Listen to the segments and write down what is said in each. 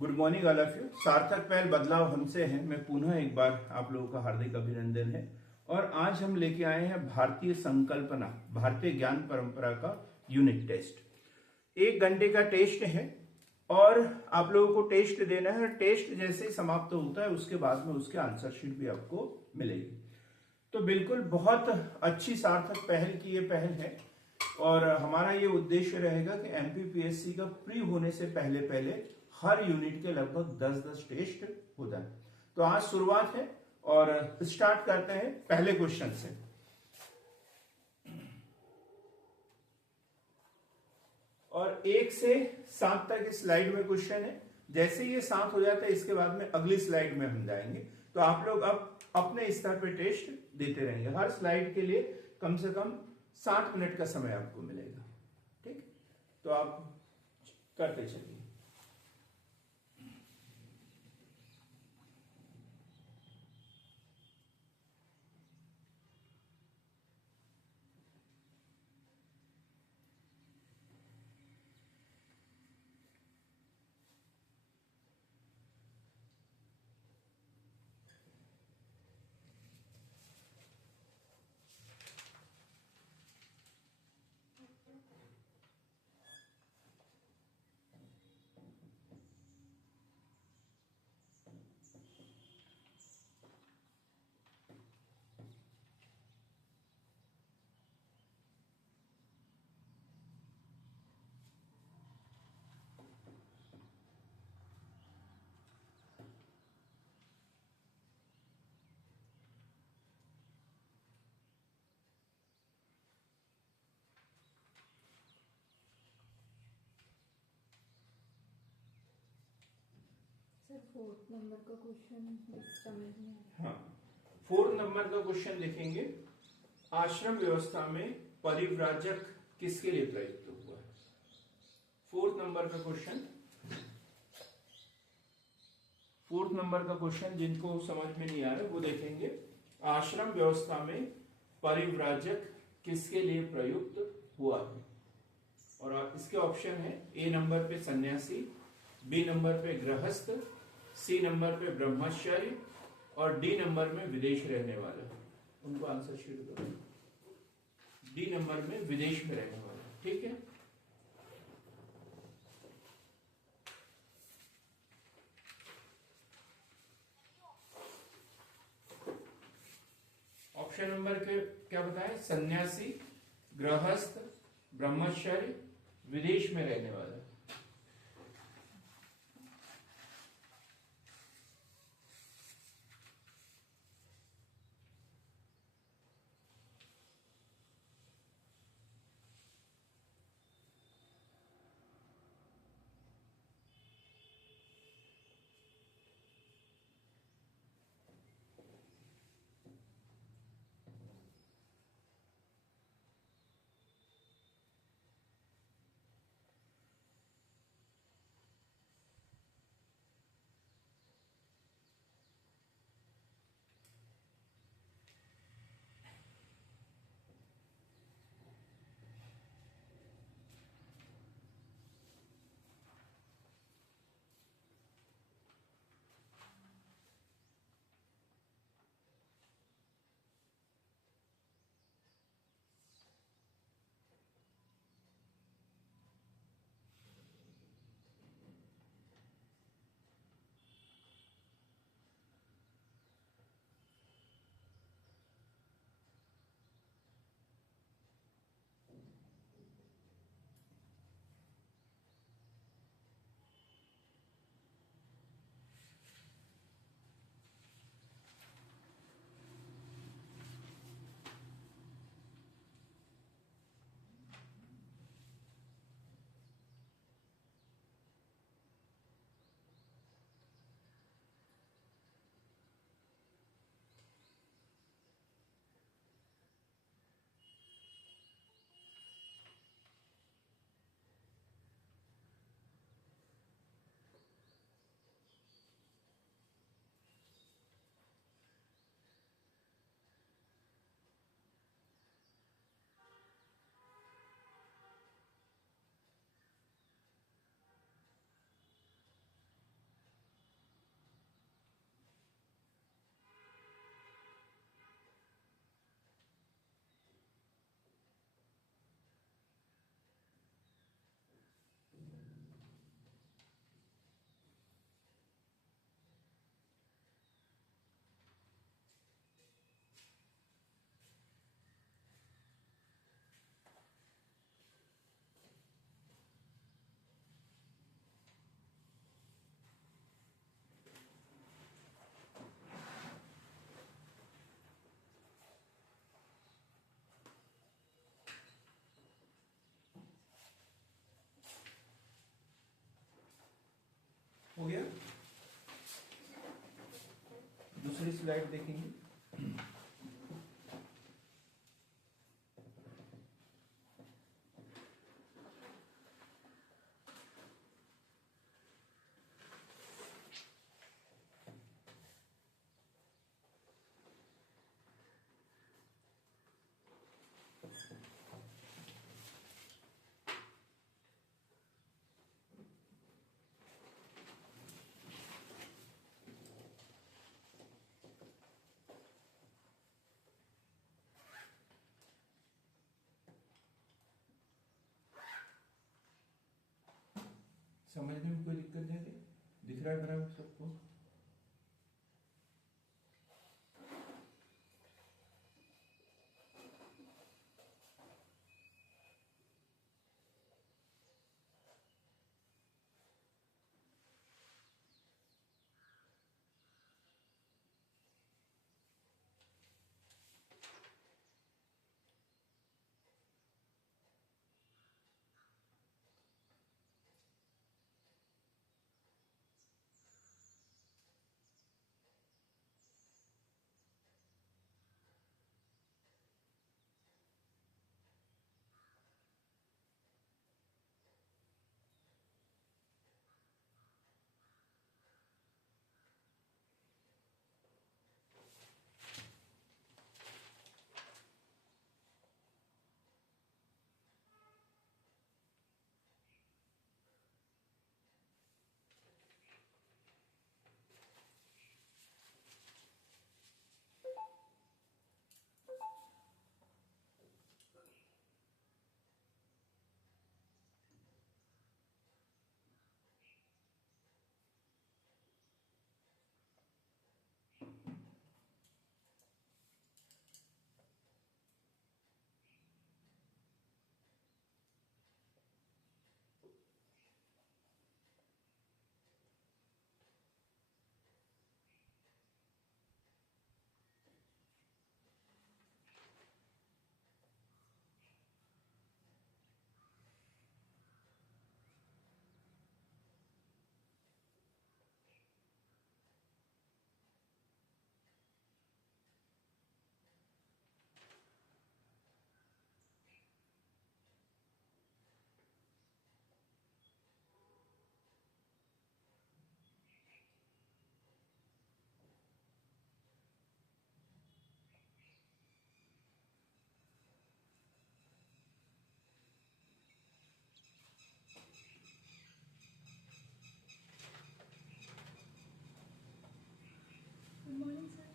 Good morning all of you. सार्थक पहल बदलाव हमसे है मैं पुनः एक बार आप लोगों का हार्दिक अभिनंदन है। और आज हम लेके आए हैं भारतीय संकल्पना, भारतीय ज्ञान परंपरा का यूनिट टेस्ट। 1 घंटे का टेस्ट है और आप लोगों को टेस्ट देना है। टेस्ट जैसे ही समाप्त होता है उसके बाद में उसके आंसर शीट भी आपको मिलेगी। तो बिल्कुल बहुत अच्छी सार्थक पहल की ये पहल है और हमारा ये उद्देश्य रहेगा कि एमपीपीएससी का प्री होने से पहले पहले हर यूनिट के लगभग 10-10 टेस्ट हो जाए। तो आज शुरुआत है और स्टार्ट करते हैं पहले क्वेश्चन से। और 1 से 7 तक इस स्लाइड में क्वेश्चन है। जैसे ये 7 हो जाता है इसके बाद में अगली स्लाइड में हम जाएंगे। तो आप लोग अब अपने स्तर पे टेस्ट देते रहेंगे। हर स्लाइड के लिए कम से कम 60 मिनट का समय आपको मिलेगा। ठीक, तो आप करते चलिए। सर 4th नंबर का क्वेश्चन समझ में आया। हाँ, 4 नंबर का क्वेश्चन लिखेंगे। आश्रम व्यवस्था में परिव्राजक किसके लिए प्रयुक्त हुआ है? 4th नंबर का क्वेश्चन। 4th नंबर का क्वेश्चन जिनको समझ में नहीं आ रहा वो देखेंगे। आश्रम व्यवस्था में परिव्राजक किसके लिए प्रयुक्त हुआ है? और इसके ऑप्शन है ए नंबर पे सन्यासी, बी नंबर पे गृहस्थ, सी नंबर पे ब्रह्मचारी और डी नंबर में विदेश रहने वाला। उनको आंसर शीट दो। डी नंबर में विदेश में रहने वाला। ठीक है, ऑप्शन नंबर के क्या बताएं? सन्यासी, गृहस्थ, ब्रह्मचारी, विदेश में रहने वाला। हो गया। दूसरी स्लाइड देखेंगे। समझने में कोई दिक्कत है? दिख रहा है बराबर सबको? Good morning sir.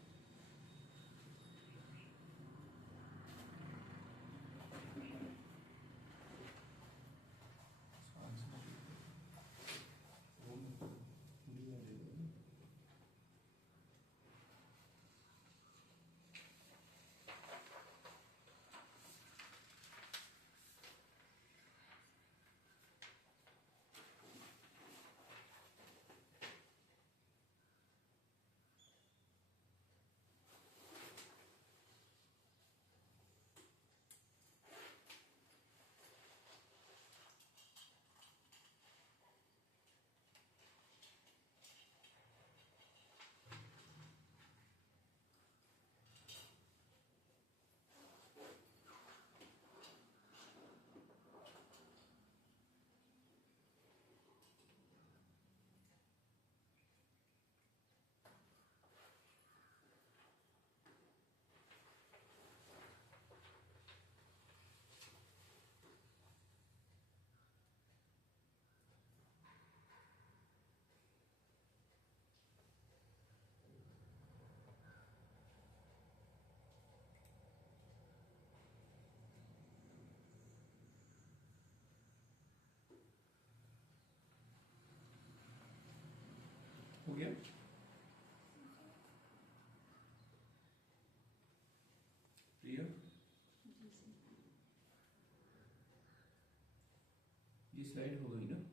हो गया। क्लियर? ये स्लाइड हो गई ना?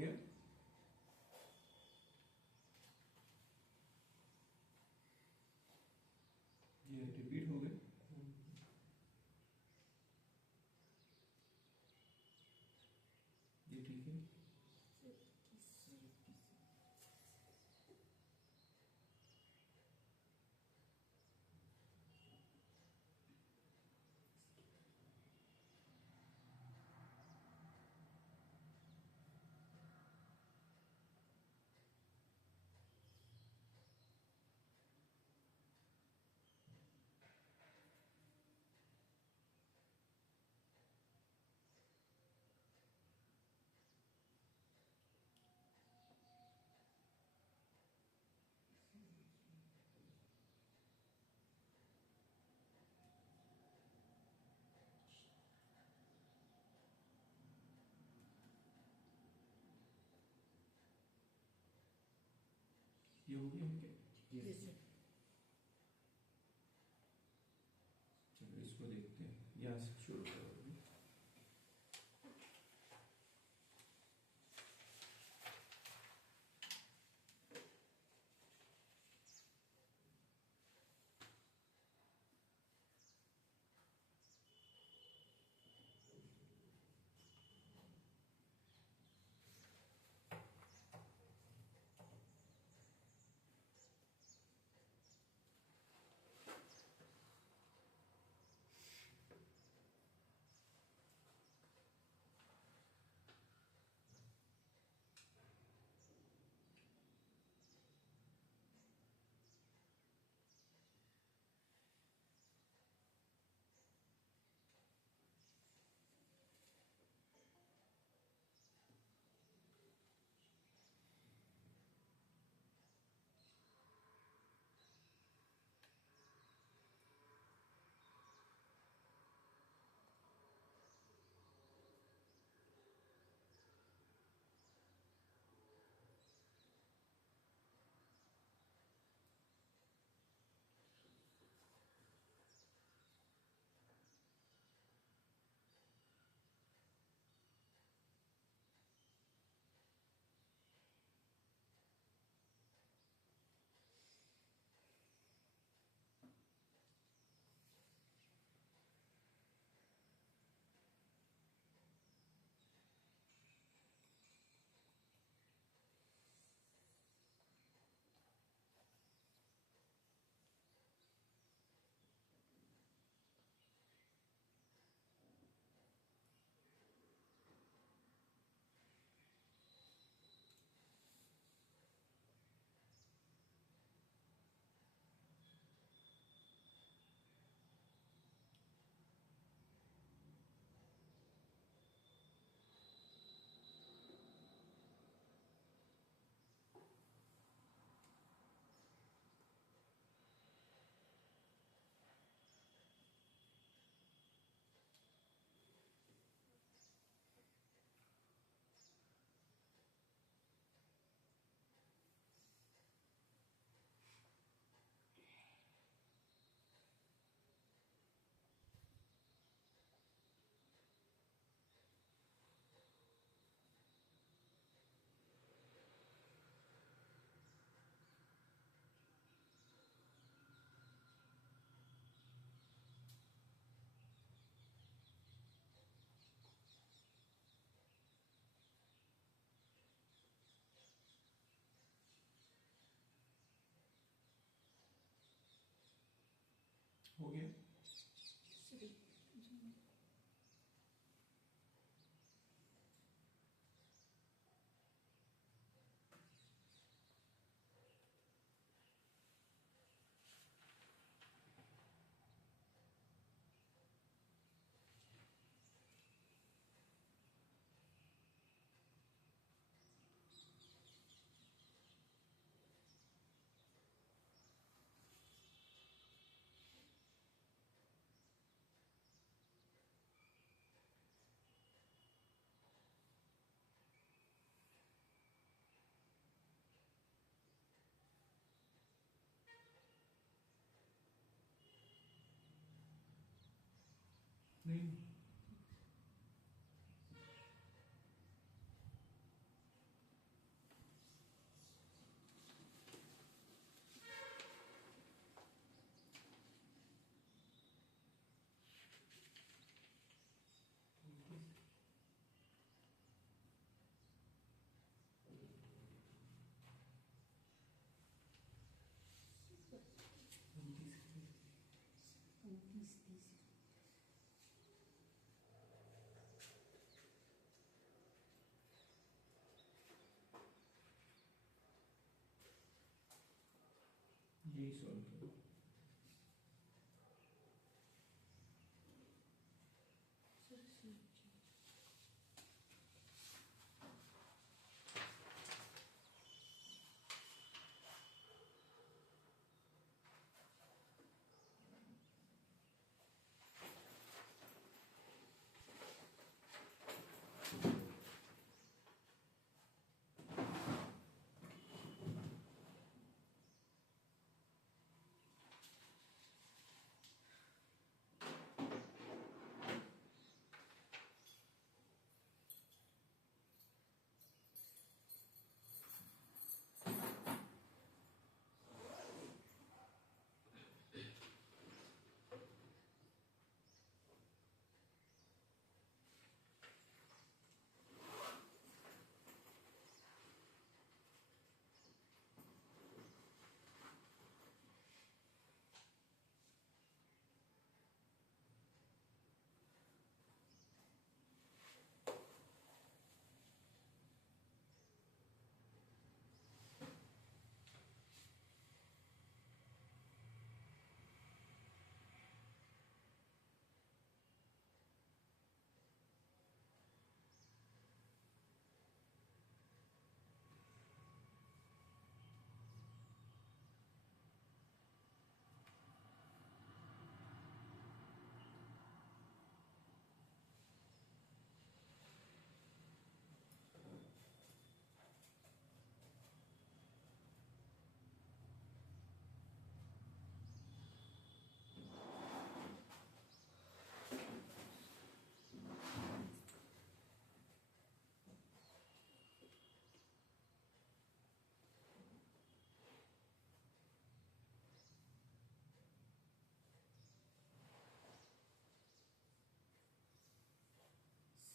गया। ये रिपीट हो गए। ये ठीक है। ये हो गया क्या? चलो इसको देखते हैं, यहाँ से शुरू करो अभी। हो गया। नहीं यही सॉल्व करो। सर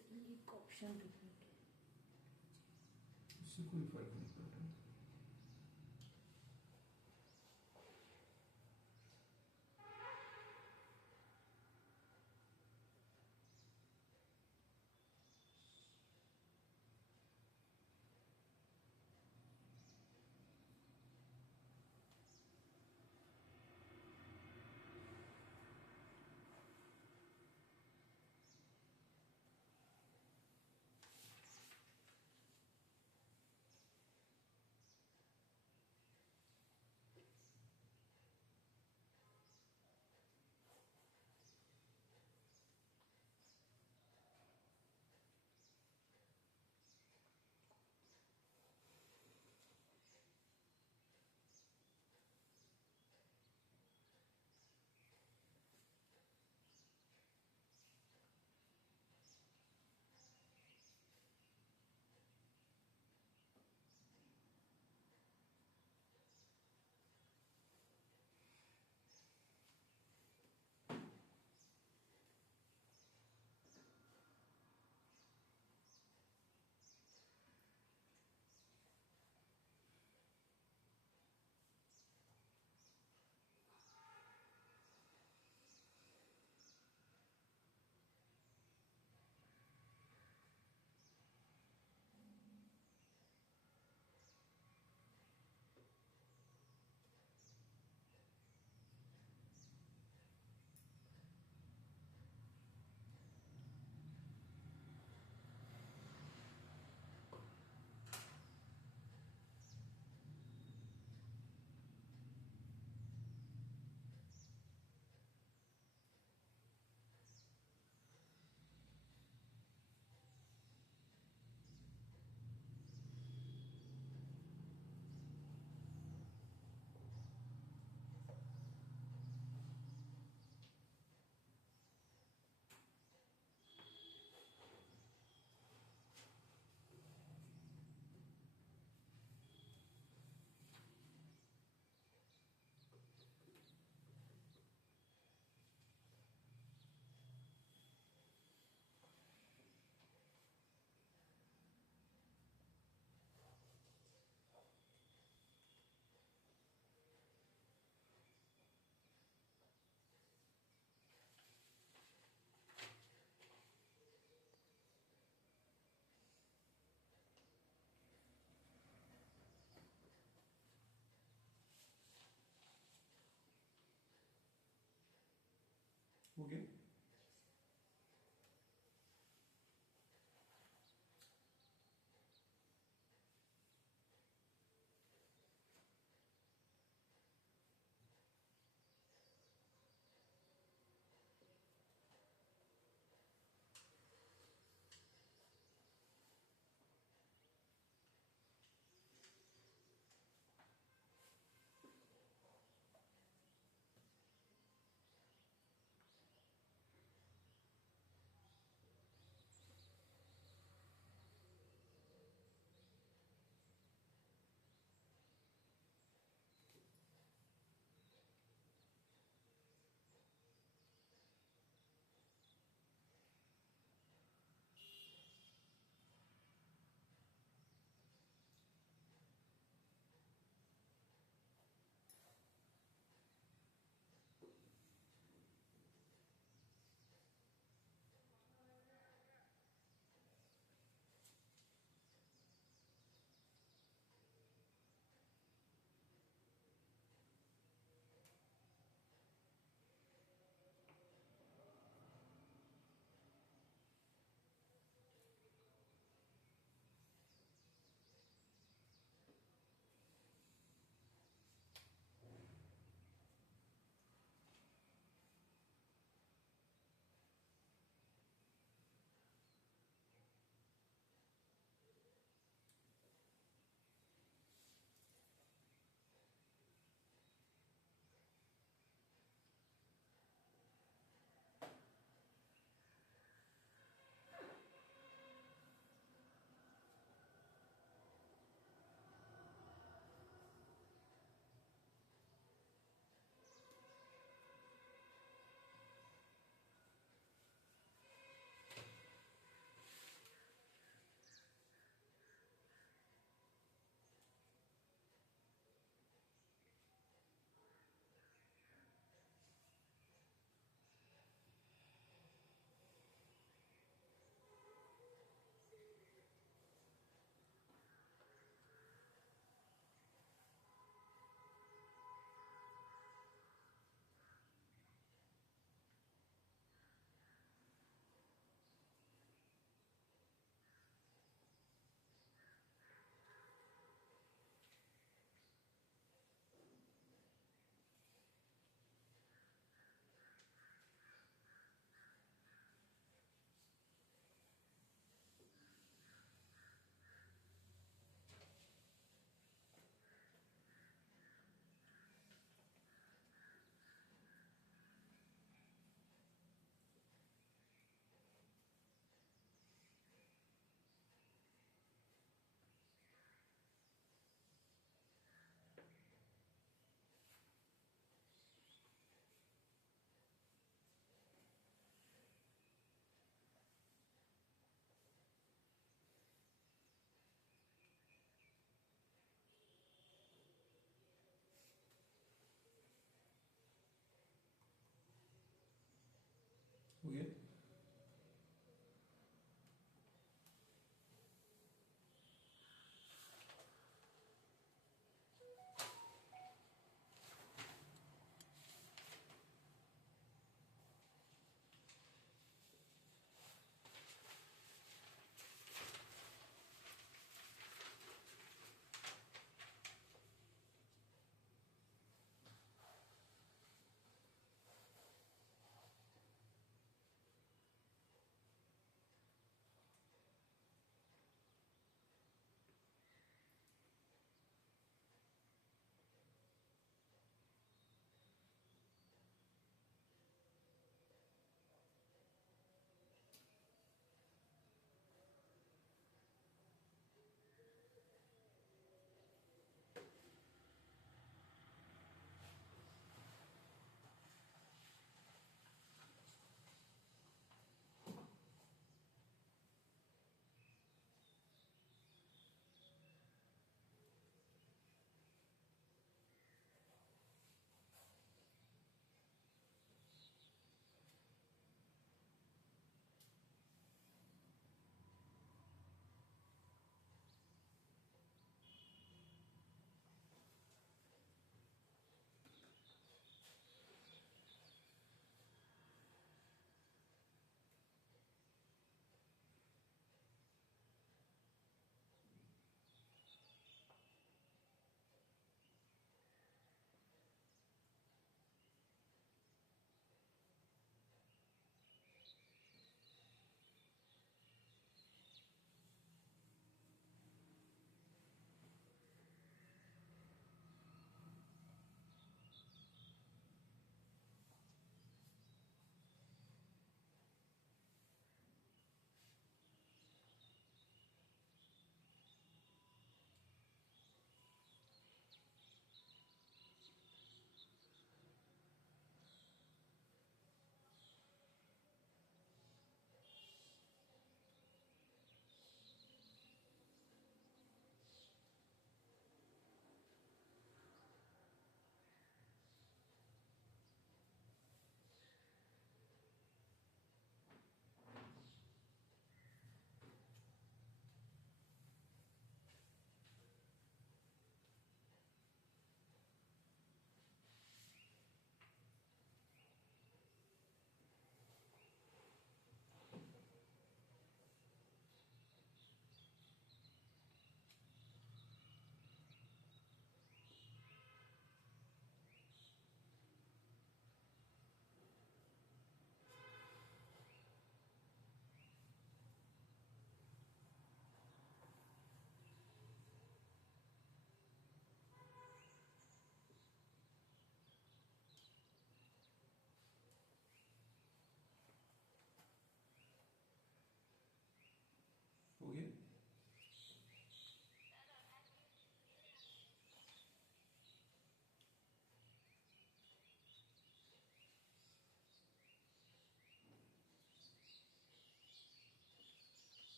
सीख एक ऑप्शन रिपीट इससे कोई फर्क नहीं पड़ता। ओके।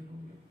फिर हो गया।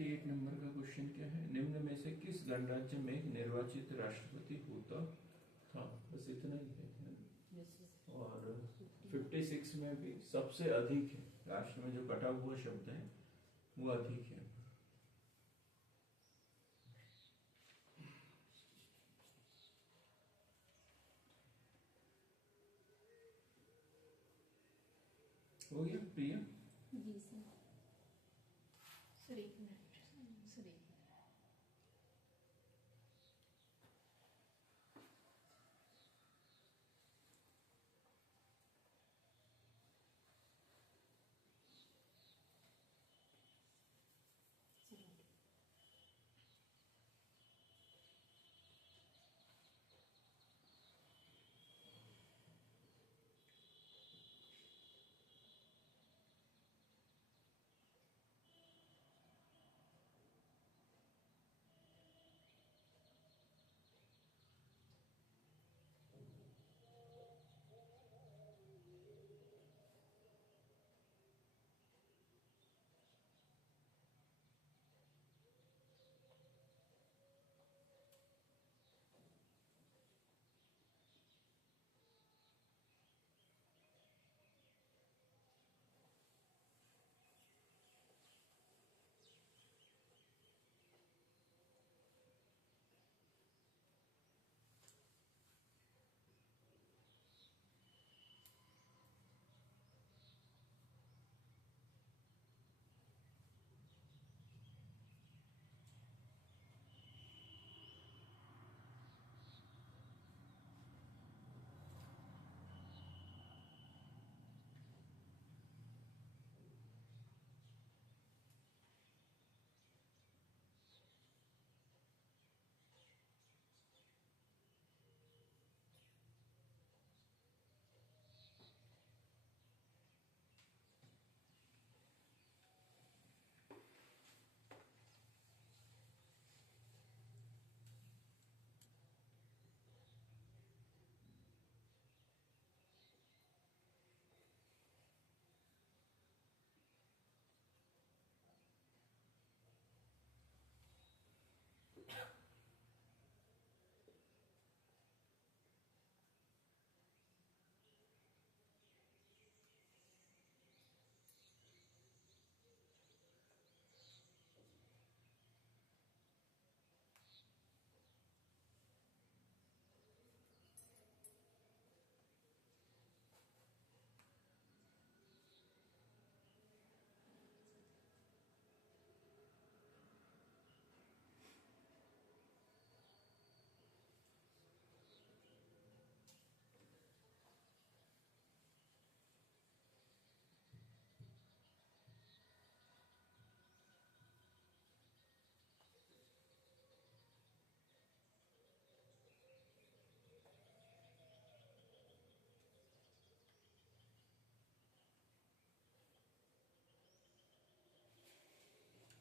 58 नंबर का क्वेश्चन क्या है? निम्न में से किस गणराज्य में एक निर्वाचित राष्ट्रपति होता था? बस इतना ही है ना? और 56 में भी सबसे अधिक है, लास्ट में जो कटा हुआ शब्द है वो अधिक है। हो गया प्रिया? जी सर। सर एक मिनट सर, एक मिनट।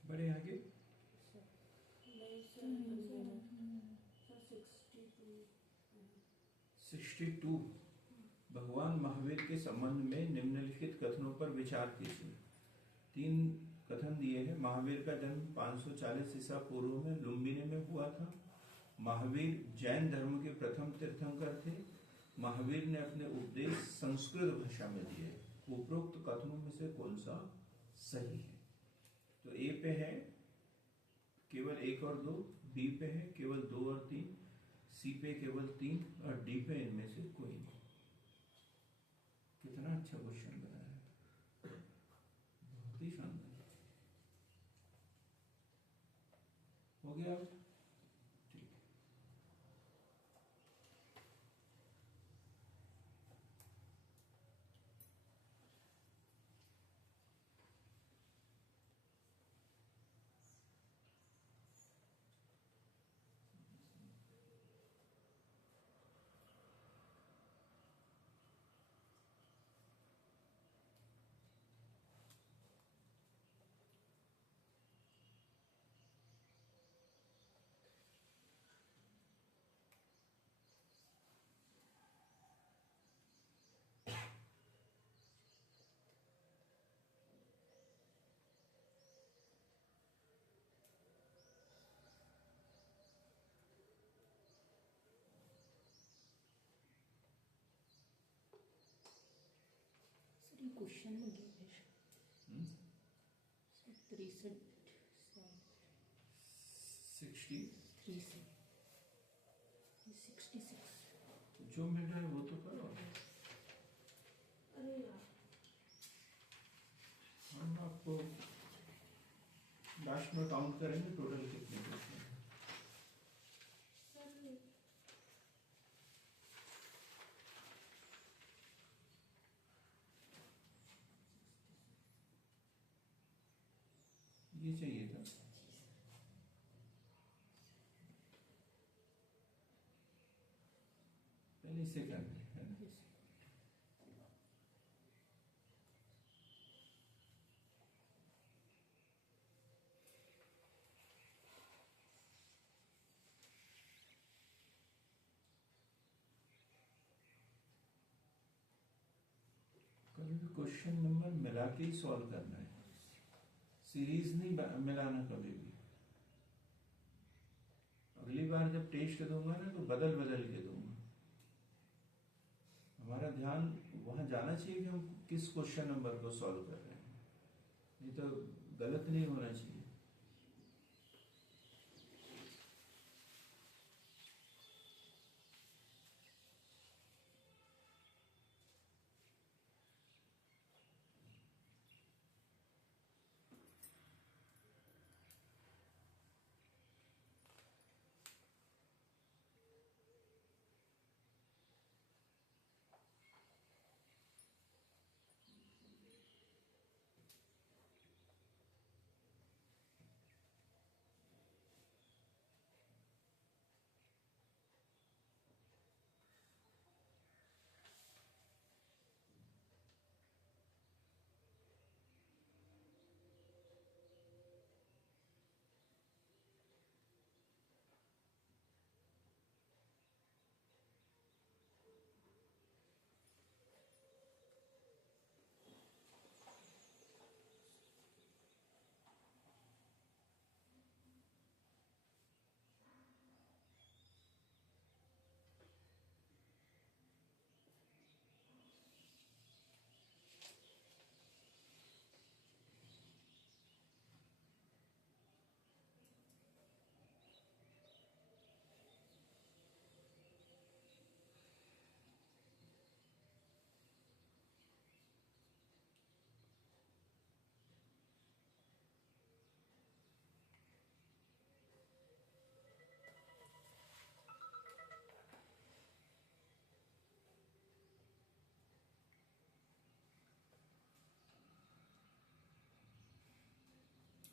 बढ़े आगे। नहीं सर, 62 भगवान महावीर के संबंध में निम्नलिखित कथनों पर विचार कीजिए। 3 कथन दिए हैं। महावीर का जन्म 540 ईसा पूर्व में लुम्बिनी में हुआ था। महावीर जैन धर्म के प्रथम तीर्थंकर थे। महावीर ने अपने उपदेश संस्कृत भाषा में दिए। उपरोक्त कथनों में से कौन सा सही है? तो ए पे है केवल 1 और 2, बी पे है केवल 2 और 3, सी पे केवल 3 और डी पे इनमें से कोई नहीं। कितना अच्छा क्वेश्चन बनाया है, बहुत ही शानदार। हो गया? ठीक है। क्वेश्चन लगे फिर हम्म? 63 60 66 जो मिल रहा है वो तो करो। अरे यार हम आपको लास्ट में काउंट करेंगे टोटल कितने क्वेश्चन हैं। सर ये चाहिए था। पहले इसे करना है ना। कभी भी क्वेश्चन नंबर मिला के ही सॉल्व करना है, सीरीज नहीं मिलाना कभी भी। अगली बार जब टेस्ट दूंगा ना तो बदल बदल के दूंगा। हमारा ध्यान वहां जाना चाहिए कि हम किस क्वेश्चन नंबर को सॉल्व कर रहे हैं, नहीं तो गलत नहीं होना चाहिए।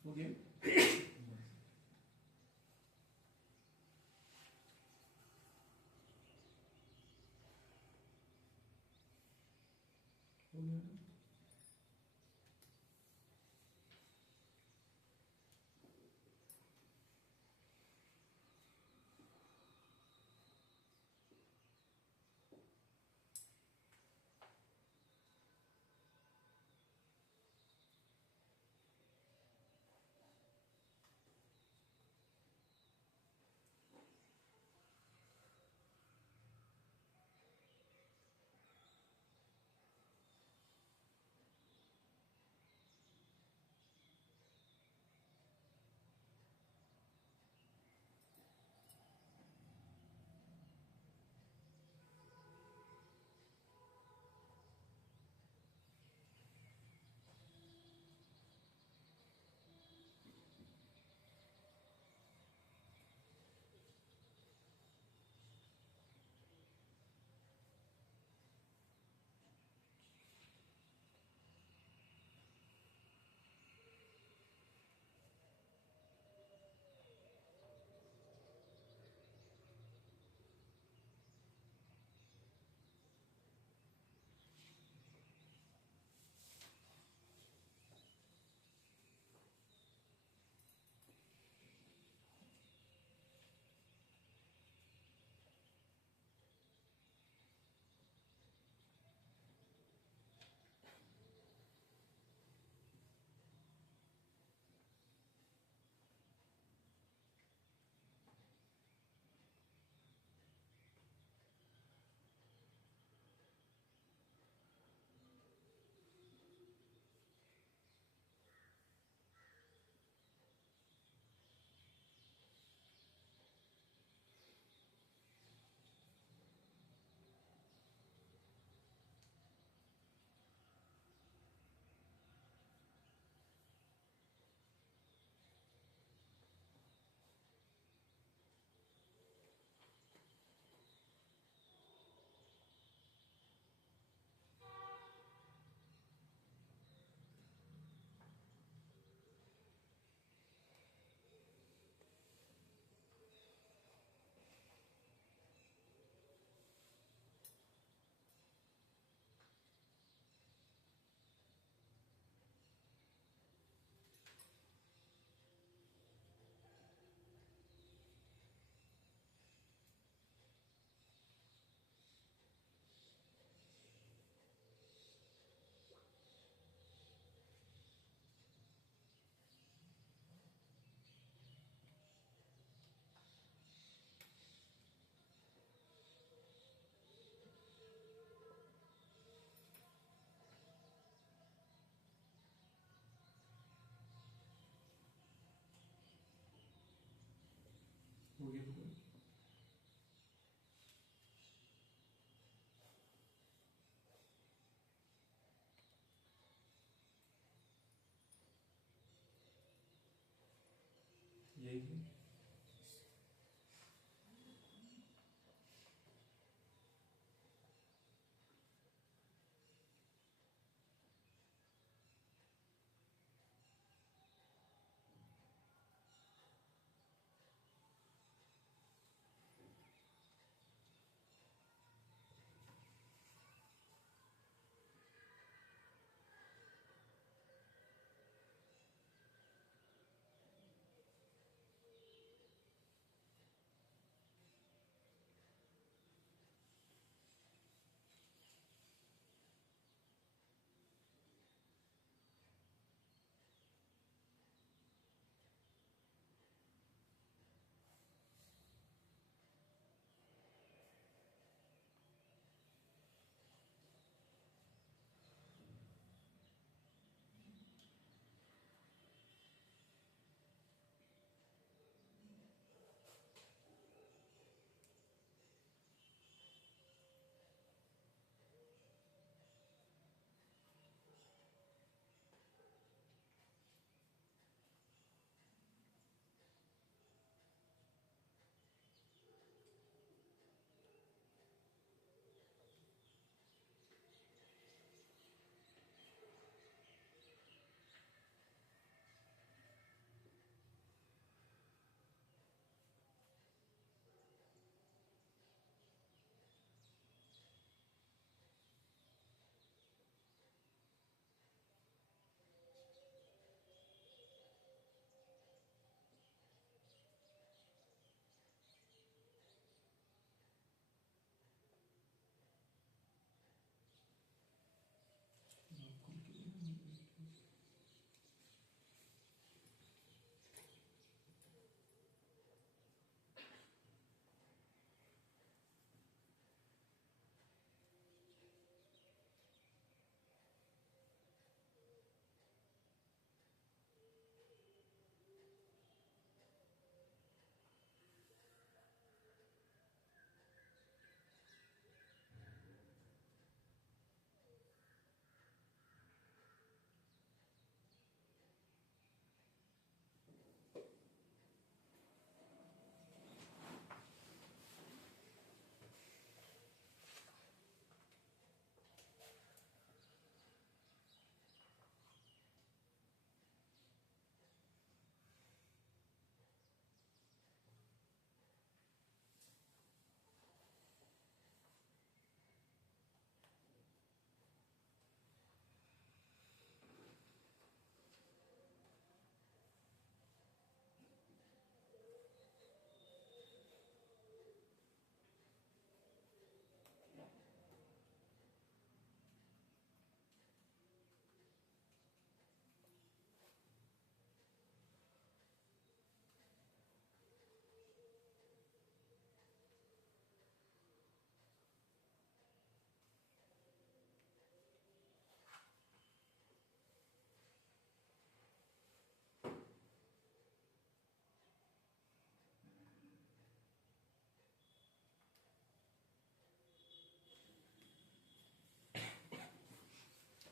हो गया। हो गया ना? हो गया पूरा। यही है।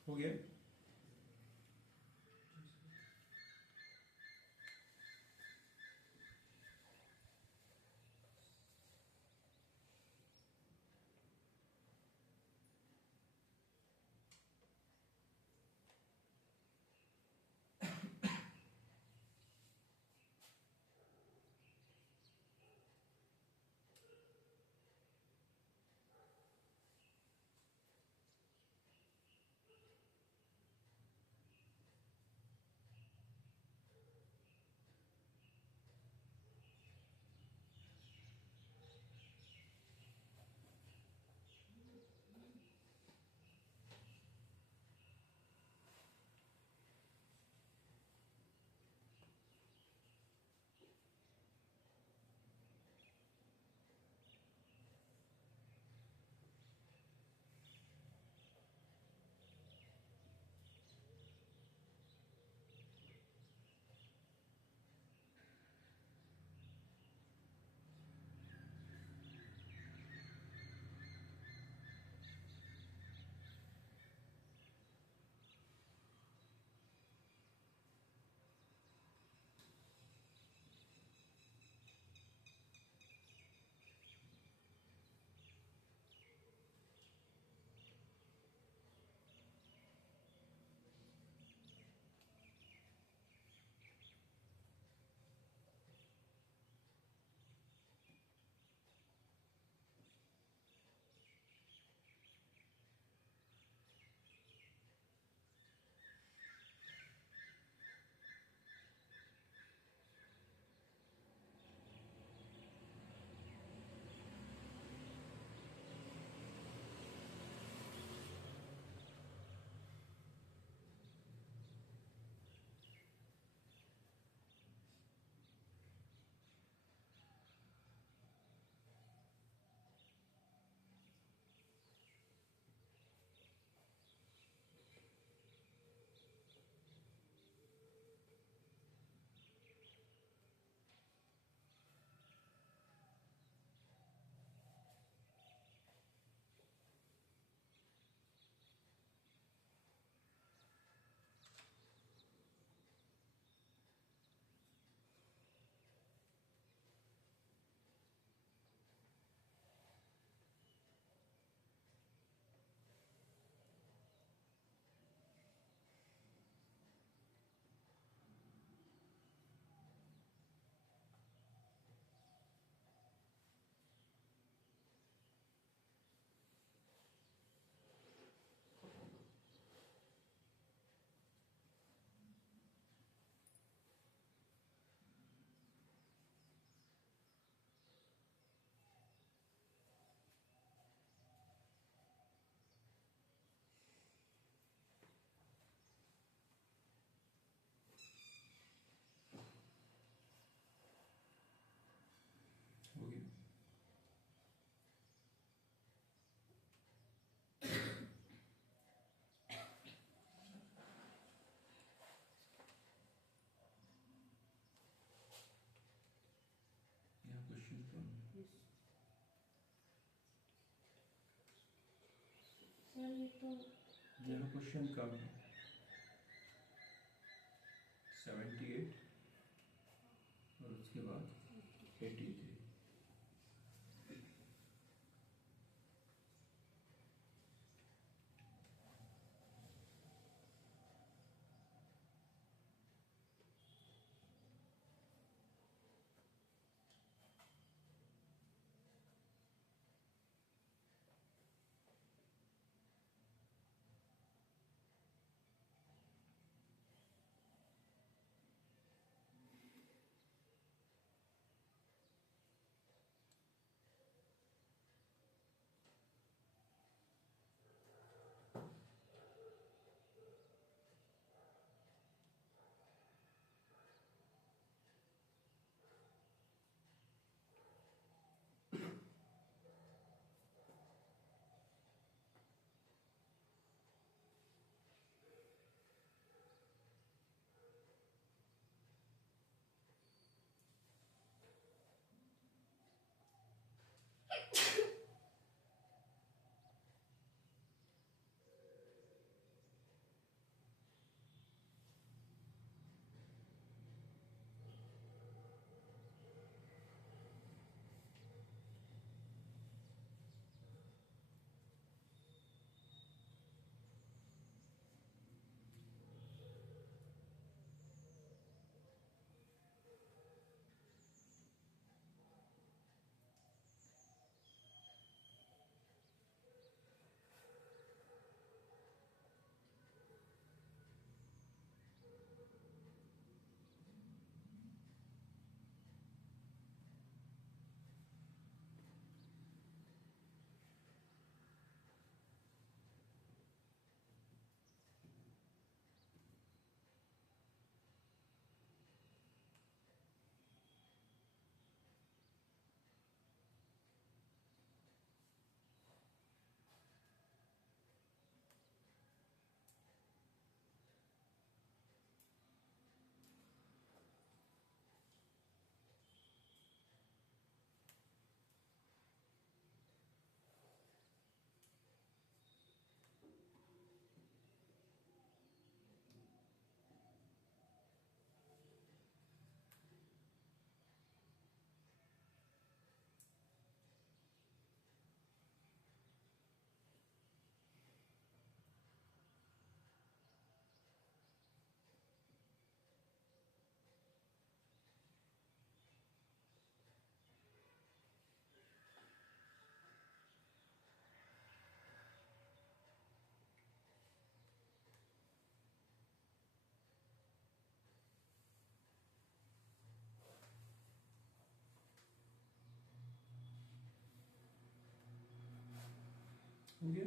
हो गया। ये तो ये लो क्वेश्चन कम है 78 और उसके बाद 83। हो गया।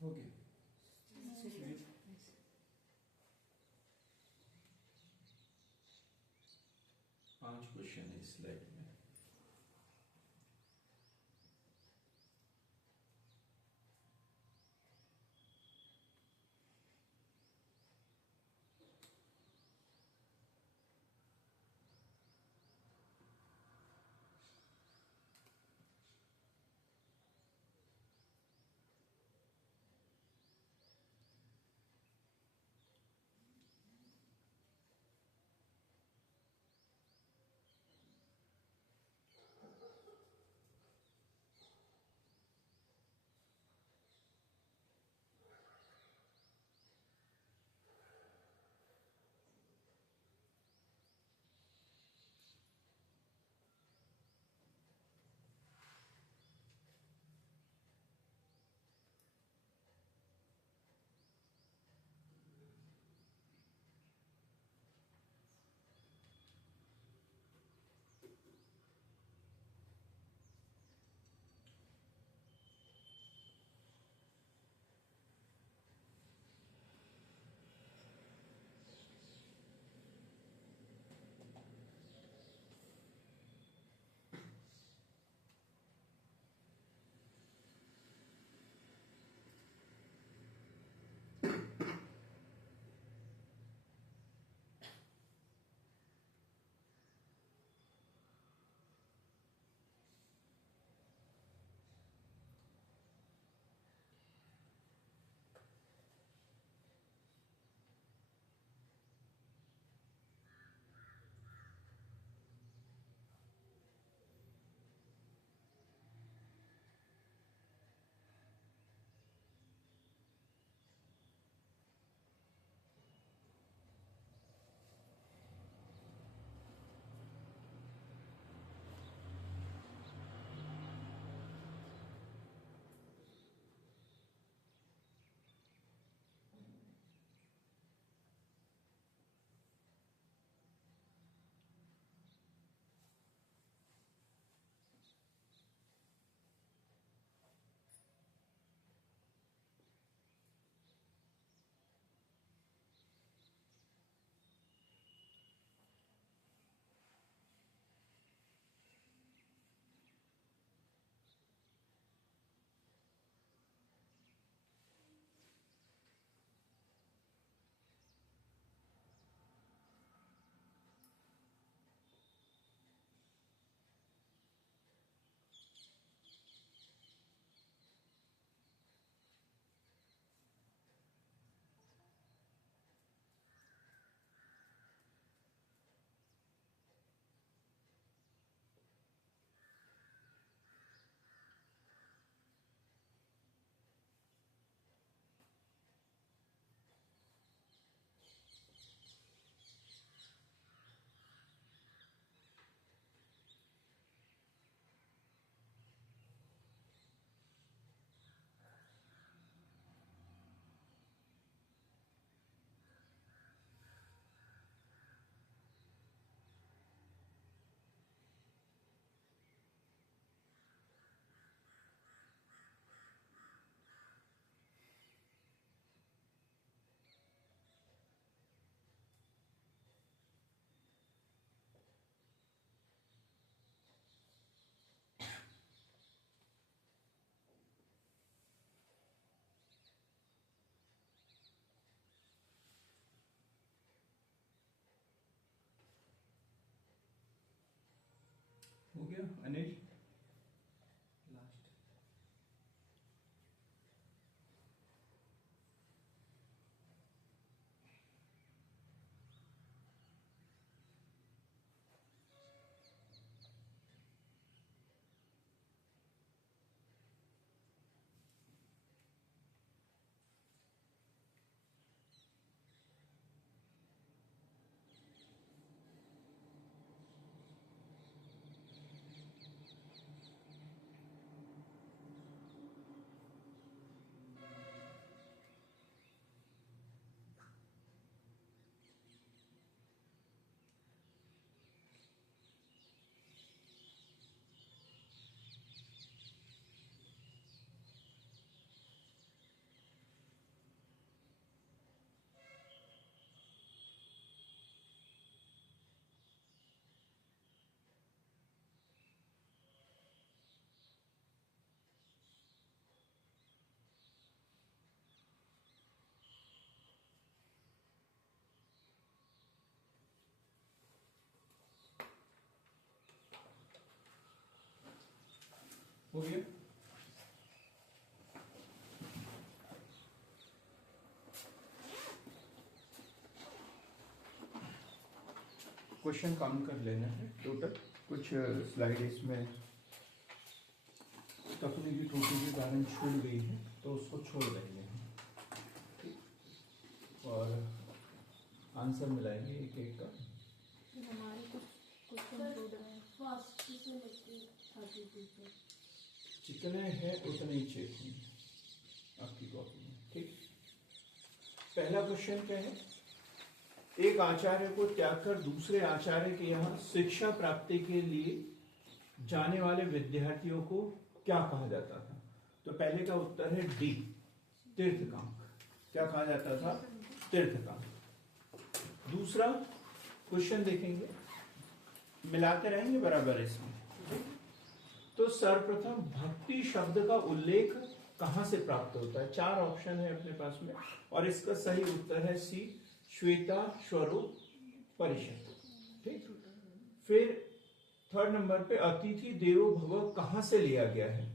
हो गया। Yes. 5 क्वेश्चन है इस स्लाइड में। हो गया अनिल? लास्ट। हो गया? क्वेश्चन काउंट कर लेना है टोटल। कुछ स्लाइड इसमें तकनीकी त्रुटि के कारण छूट गई है तो उसको छोड़ देंगे हम, ठीक? और आंसर मिलाएंगे एक एक का। हमारे कुछ क्वेश्चन छूट रहे हैं। फर्स्ट से लेके 32 तक। जितने हैं उतने ही चेक होंगे आपकी कॉपी में, ठीक? पहला क्वेश्चन क्या है? एक आचार्य को त्याग कर दूसरे आचार्य के यहाँ शिक्षा प्राप्ति के लिए जाने वाले विद्यार्थियों को क्या कहा जाता था? तो पहले का उत्तर है डी, तीर्थकांक। क्या कहा जाता था? तीर्थकांक। दूसरा क्वेश्चन देखेंगे, मिलाते रहेंगे बराबर इसमें, ठीक? तो सर्वप्रथम भक्ति शब्द का उल्लेख कहां से प्राप्त होता है? 4 ऑप्शन है अपने पास में और इसका सही उत्तर है सी, श्वेता स्वरूप परिषद, ठीक? फिर थर्ड नंबर पे अतिथि देवो भव कहां से लिया गया है?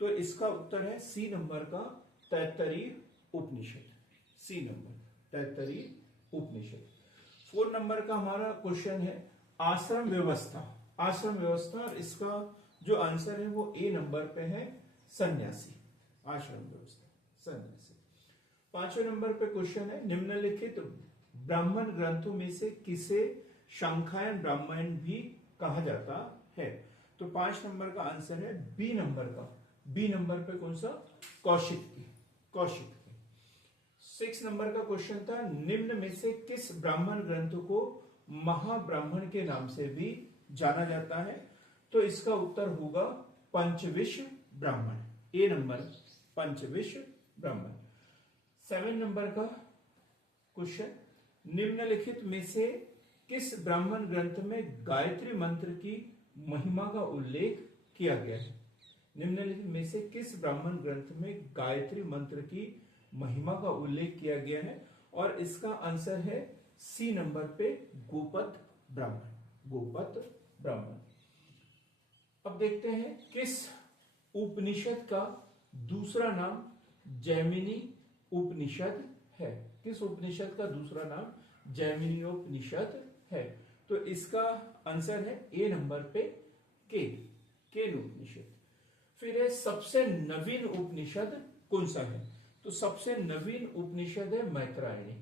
तो इसका उत्तर है सी नंबर का तैत्तरीय उपनिषद। सी नंबर तैत्तरीय उपनिषद। 4 नंबर का हमारा क्वेश्चन है आश्रम व्यवस्था। आश्रम व्यवस्था, और इसका जो आंसर है वो ए नंबर पे है सन्यासी। आश्रम व्यवस्था, सन्यासी। 5वें नंबर पे क्वेश्चन है निम्नलिखित ब्राह्मण ग्रंथों में से किसे शांखायन ब्राह्मण भी कहा जाता है? तो 5 नंबर का आंसर है बी नंबर का। बी नंबर पे कौन सा? कौशिक की। कौशिक की। 6 नंबर का क्वेश्चन था निम्न में से किस ब्राह्मण ग्रंथ को महाब्राह्मण के नाम से भी जाना जाता है? तो इसका उत्तर होगा पंचविश ब्राह्मण। ए नंबर पंचविश ब्राह्मण। 7 नंबर का क्वेश्चन निम्नलिखित में से किस ब्राह्मण ग्रंथ में गायत्री मंत्र की महिमा का उल्लेख किया गया है? निम्नलिखित में से किस ब्राह्मण ग्रंथ में गायत्री मंत्र की महिमा का उल्लेख किया गया है? और इसका आंसर है सी नंबर पे गोपत ब्राह्मण। गोपत ब्राह्मण। अब देखते हैं किस उपनिषद का दूसरा नाम जैमिनी उपनिषद है? किस उपनिषद का दूसरा नाम जैमिनी उपनिषद है? तो इसका आंसर है ए नंबर पे केन उपनिषद। फिर है सबसे नवीन उपनिषद कौन सा है? तो सबसे नवीन उपनिषद है मैत्रायणी।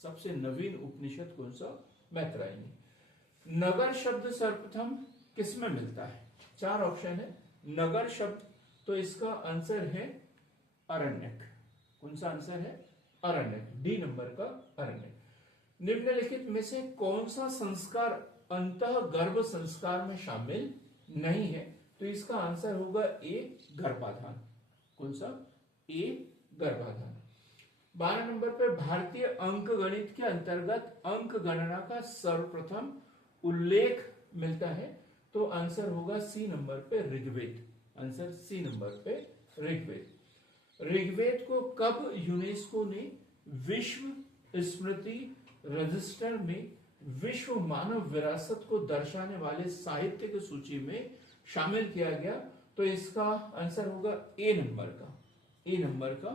सबसे नवीन उपनिषद कौन सा? मैत्रायणी। नगर शब्द सर्वप्रथम किसमें मिलता है? 4 ऑप्शन है नगर शब्द, तो इसका आंसर है अरण्यक। कौन सा आंसर है? अरण्यक। डी नंबर का अरण्यक। निम्नलिखित में से कौन सा संस्कार अंतः गर्भ संस्कार में शामिल नहीं है? तो इसका आंसर होगा ए गर्भाधान। कौन सा? ए गर्भाधान। 12 नंबर पर भारतीय अंक गणित के अंतर्गत अंक गणना का सर्वप्रथम उल्लेख मिलता है, तो आंसर होगा सी नंबर पे ऋग्वेद। आंसर सी नंबर पे ऋग्वेद। ऋग्वेद को कब यूनेस्को ने विश्व स्मृति रजिस्टर में विश्व मानव विरासत को दर्शाने वाले साहित्य की सूची में शामिल किया गया? तो इसका आंसर होगा ए नंबर का। ए नंबर का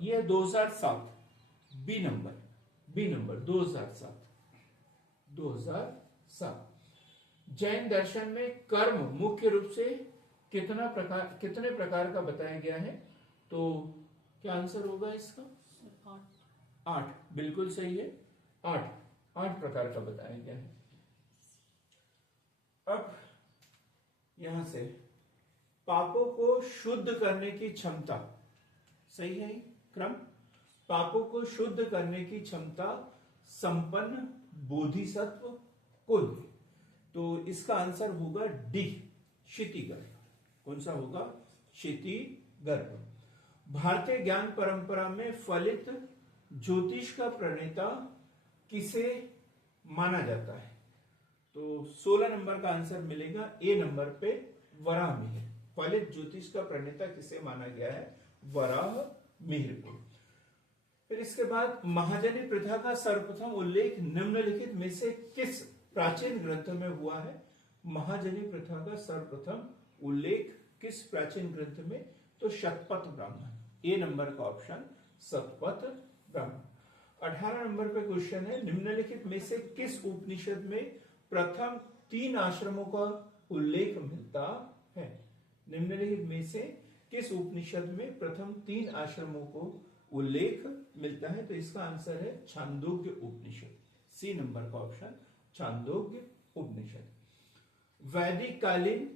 यह 2007। B number 2007। जैन दर्शन में कर्म मुख्य रूप से कितने प्रकार का बताया गया है? तो क्या आंसर होगा इसका? 8। बिल्कुल सही है। 8 प्रकार का बताया गया है। अब यहां से पापों को शुद्ध करने की क्षमता, सही है क्रम? पापों को शुद्ध करने की क्षमता संपन्न बोधिसत्व कौन है? तो इसका आंसर होगा डी क्षितिगर्भ। कौन सा होगा? क्षितिगर्भ। भारतीय ज्ञान परंपरा में फलित ज्योतिष का प्रणेता किसे माना जाता है? तो 16 नंबर का आंसर मिलेगा ए नंबर पे वराहमिहिर। फलित ज्योतिष का प्रणेता किसे माना गया है? वराहमिहिर को। फिर इसके बाद महाजनी प्रथा का सर्वप्रथम उल्लेख निम्नलिखित में से किस प्राचीन ग्रंथ में हुआ है। महाजनी प्रथा का सर्वप्रथम उल्लेख किस प्राचीन ग्रंथ में? तो शतपथ ब्राह्मण, ए नंबर का ऑप्शन शतपथ ब्राह्मण। 18 नंबर पे क्वेश्चन है, निम्नलिखित में से किस उपनिषद में प्रथम 3 आश्रमों का उल्लेख मिलता है? निम्नलिखित में से किस उपनिषद में प्रथम 3 आश्रमों को उल्लेख मिलता है? तो इसका आंसर है छांदोग्य उपनिषद, सी नंबर का ऑप्शन छांदोग्य उपनिषद। वैदिक कालीन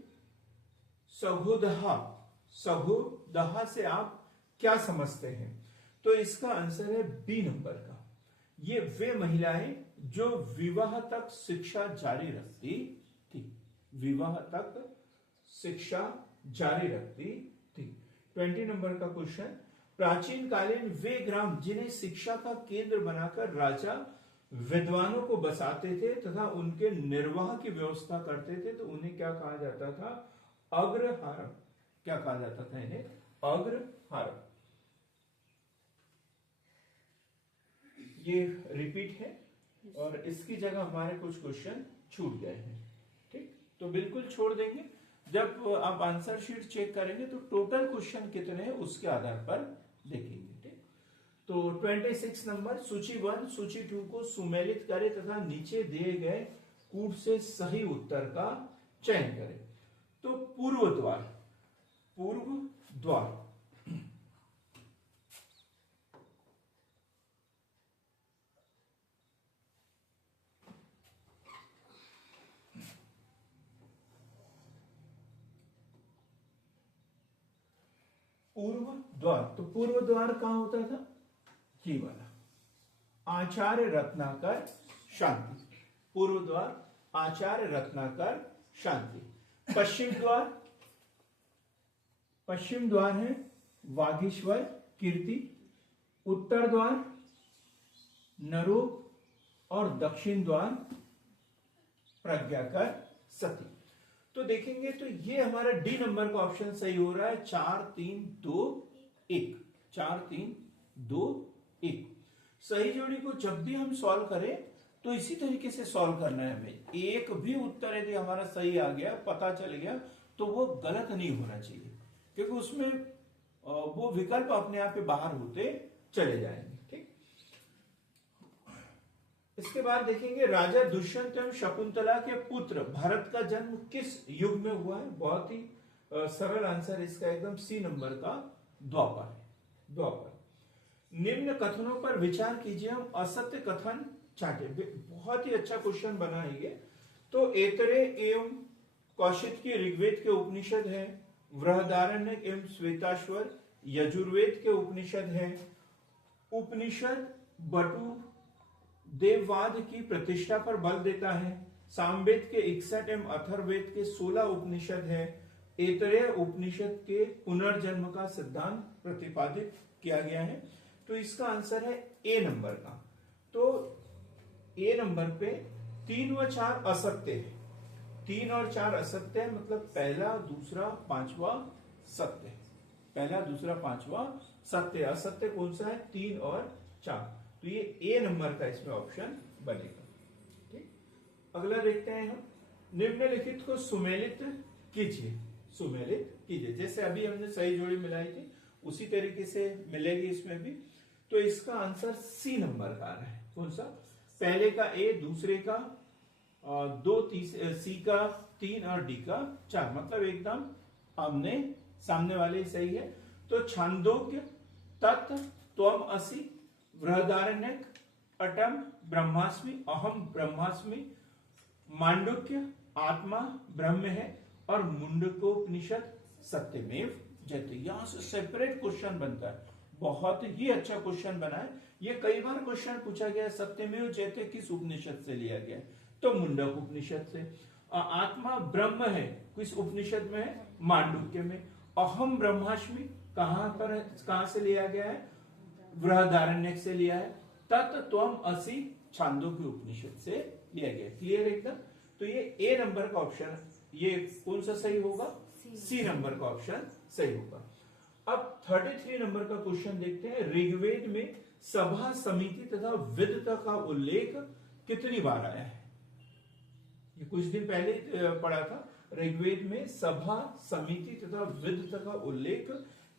सघोदहा, सघोदहा से आप क्या समझते हैं? तो इसका आंसर है बी नंबर का। ये वे महिलाएं जो विवाह तक शिक्षा जारी रखती थी, विवाह तक शिक्षा जारी रखती थी। 20 नंबर का क्वेश्चन, प्राचीन कालीन वे ग्राम जिन्हें शिक्षा का केंद्र बनाकर राजा विद्वानों को बसाते थे तथा उनके निर्वाह की व्यवस्था करते थे, तो उन्हें क्या कहा जाता था? अग्रहारम। क्या कहा जाता था इन्हें? अग्रहारम। ये रिपीट है और इसकी जगह हमारे कुछ क्वेश्चन छूट गए हैं, ठीक? तो बिल्कुल छोड़ देंगे। जब आप आंसर शीट चेक करेंगे तो टोटल क्वेश्चन कितने हैं उसके आधार पर देखेंगे, ठीक? तो 26 नंबर, सूची 1 सूची 2 को सुमेलित करें तथा नीचे दिए गए कूट से सही उत्तर का चयन करें। तो पूर्व द्वार, पूर्व द्वार, पूर्व द्वार, तो पूर्व द्वार कहां होता था? ये वाला, आचार्य रत्नाकर शांति। पूर्व द्वार आचार्य रत्नाकर शांति। पश्चिम द्वार, पश्चिम द्वार है वागीश्वर कीर्ति। उत्तर द्वार नरोप और दक्षिण द्वार प्रज्ञाकर सती। तो देखेंगे तो ये हमारा डी नंबर का ऑप्शन सही हो रहा है। 4 3 2 1, 4 3 2 1। सही जोड़ी को जब भी हम सॉल्व करें तो इसी तरीके से सॉल्व करना है हमें। एक भी उत्तर यदि हमारा सही आ गया, पता चल गया, तो वो गलत नहीं होना चाहिए, क्योंकि उसमें वो विकल्प अपने आप पे बाहर होते चले जाएंगे, ठीक? इसके बाद देखेंगे राजा दुष्यंत एवं शकुंतला के पुत्र भरत का जन्म किस युग में हुआ है? बहुत ही सरल आंसर इसका एकदम सी नंबर का द्वापर है, द्वापर। निम्न कथनों पर विचार कीजिए, हम असत्य कथन चाटे। बहुत ही अच्छा क्वेश्चन बना है ये। तो ऐतरेय एवं कौशिक की ऋग्वेद के उपनिषद है, बृहदारण्यक एवं श्वेताश्वर यजुर्वेद के उपनिषद है, उपनिषद बटु देववाद की प्रतिष्ठा पर बल देता है, सामवेद के 61 एवं अथर्ववेद के 16 उपनिषद है, ऐतरेय उपनिषद के पुनर्जन्म का सिद्धांत प्रतिपादित किया गया है। तो इसका आंसर है ए नंबर का। तो ए नंबर पे 3 व 4 असत्य है, 3 और 4 असत्य है, मतलब पहला दूसरा पांचवा सत्य है, पहला दूसरा पांचवा सत्य। असत्य कौन सा है? 3 और 4। तो ये ए नंबर का इसमें ऑप्शन बनेगा, ठीक? अगला देखते हैं हम, निम्नलिखित को सुमेलित कीजिए, सुमेलित कीजिए। जैसे अभी हमने सही जोड़ी मिलाई थी उसी तरीके से मिलेगी इसमें भी। तो इसका आंसर सी नंबर का आ रहा है। कौन सा? पहले का ए, दूसरे का 2, सी का 3 और डी का 4, मतलब एकदम आमने सामने वाले सही है। तो छांदोग्य तत् त्वम असि, बृहदारण्यक अटम ब्रह्मास्मि, अहम ब्रह्मास्मि, मांडुक्य आत्मा ब्रह्म है और मुंडकोपनिषद सत्यमेव जयते। यहां से सेपरेट क्वेश्चन बनता है, बहुत ही अच्छा क्वेश्चन बना है ये। कई बार क्वेश्चन पूछा गया सत्यमेव जयते किस उपनिषद से लिया गया? तो मुंडक उपनिषद से। आत्मा ब्रह्म है किस उपनिषद में है? मांडुक्य में। अहम ब्रह्मास्मि कहां पर है, कहां से लिया गया है? बृहदारण्यक से लिया है। तत् त्वम असि छांदोग्य उपनिषद से लिया गया। क्लियर एकदम? तो ये ए नंबर का ऑप्शन, ये कौन सा सही होगा? सी नंबर का ऑप्शन सही होगा। अब 33 नंबर का क्वेश्चन देखते हैं। ऋग्वेद में सभा समिति तथा विद्वता का उल्लेख कितनी बार आया है? ये कुछ दिन पहले पढ़ा था। ऋग्वेद में सभा, समिति तथा विद का उल्लेख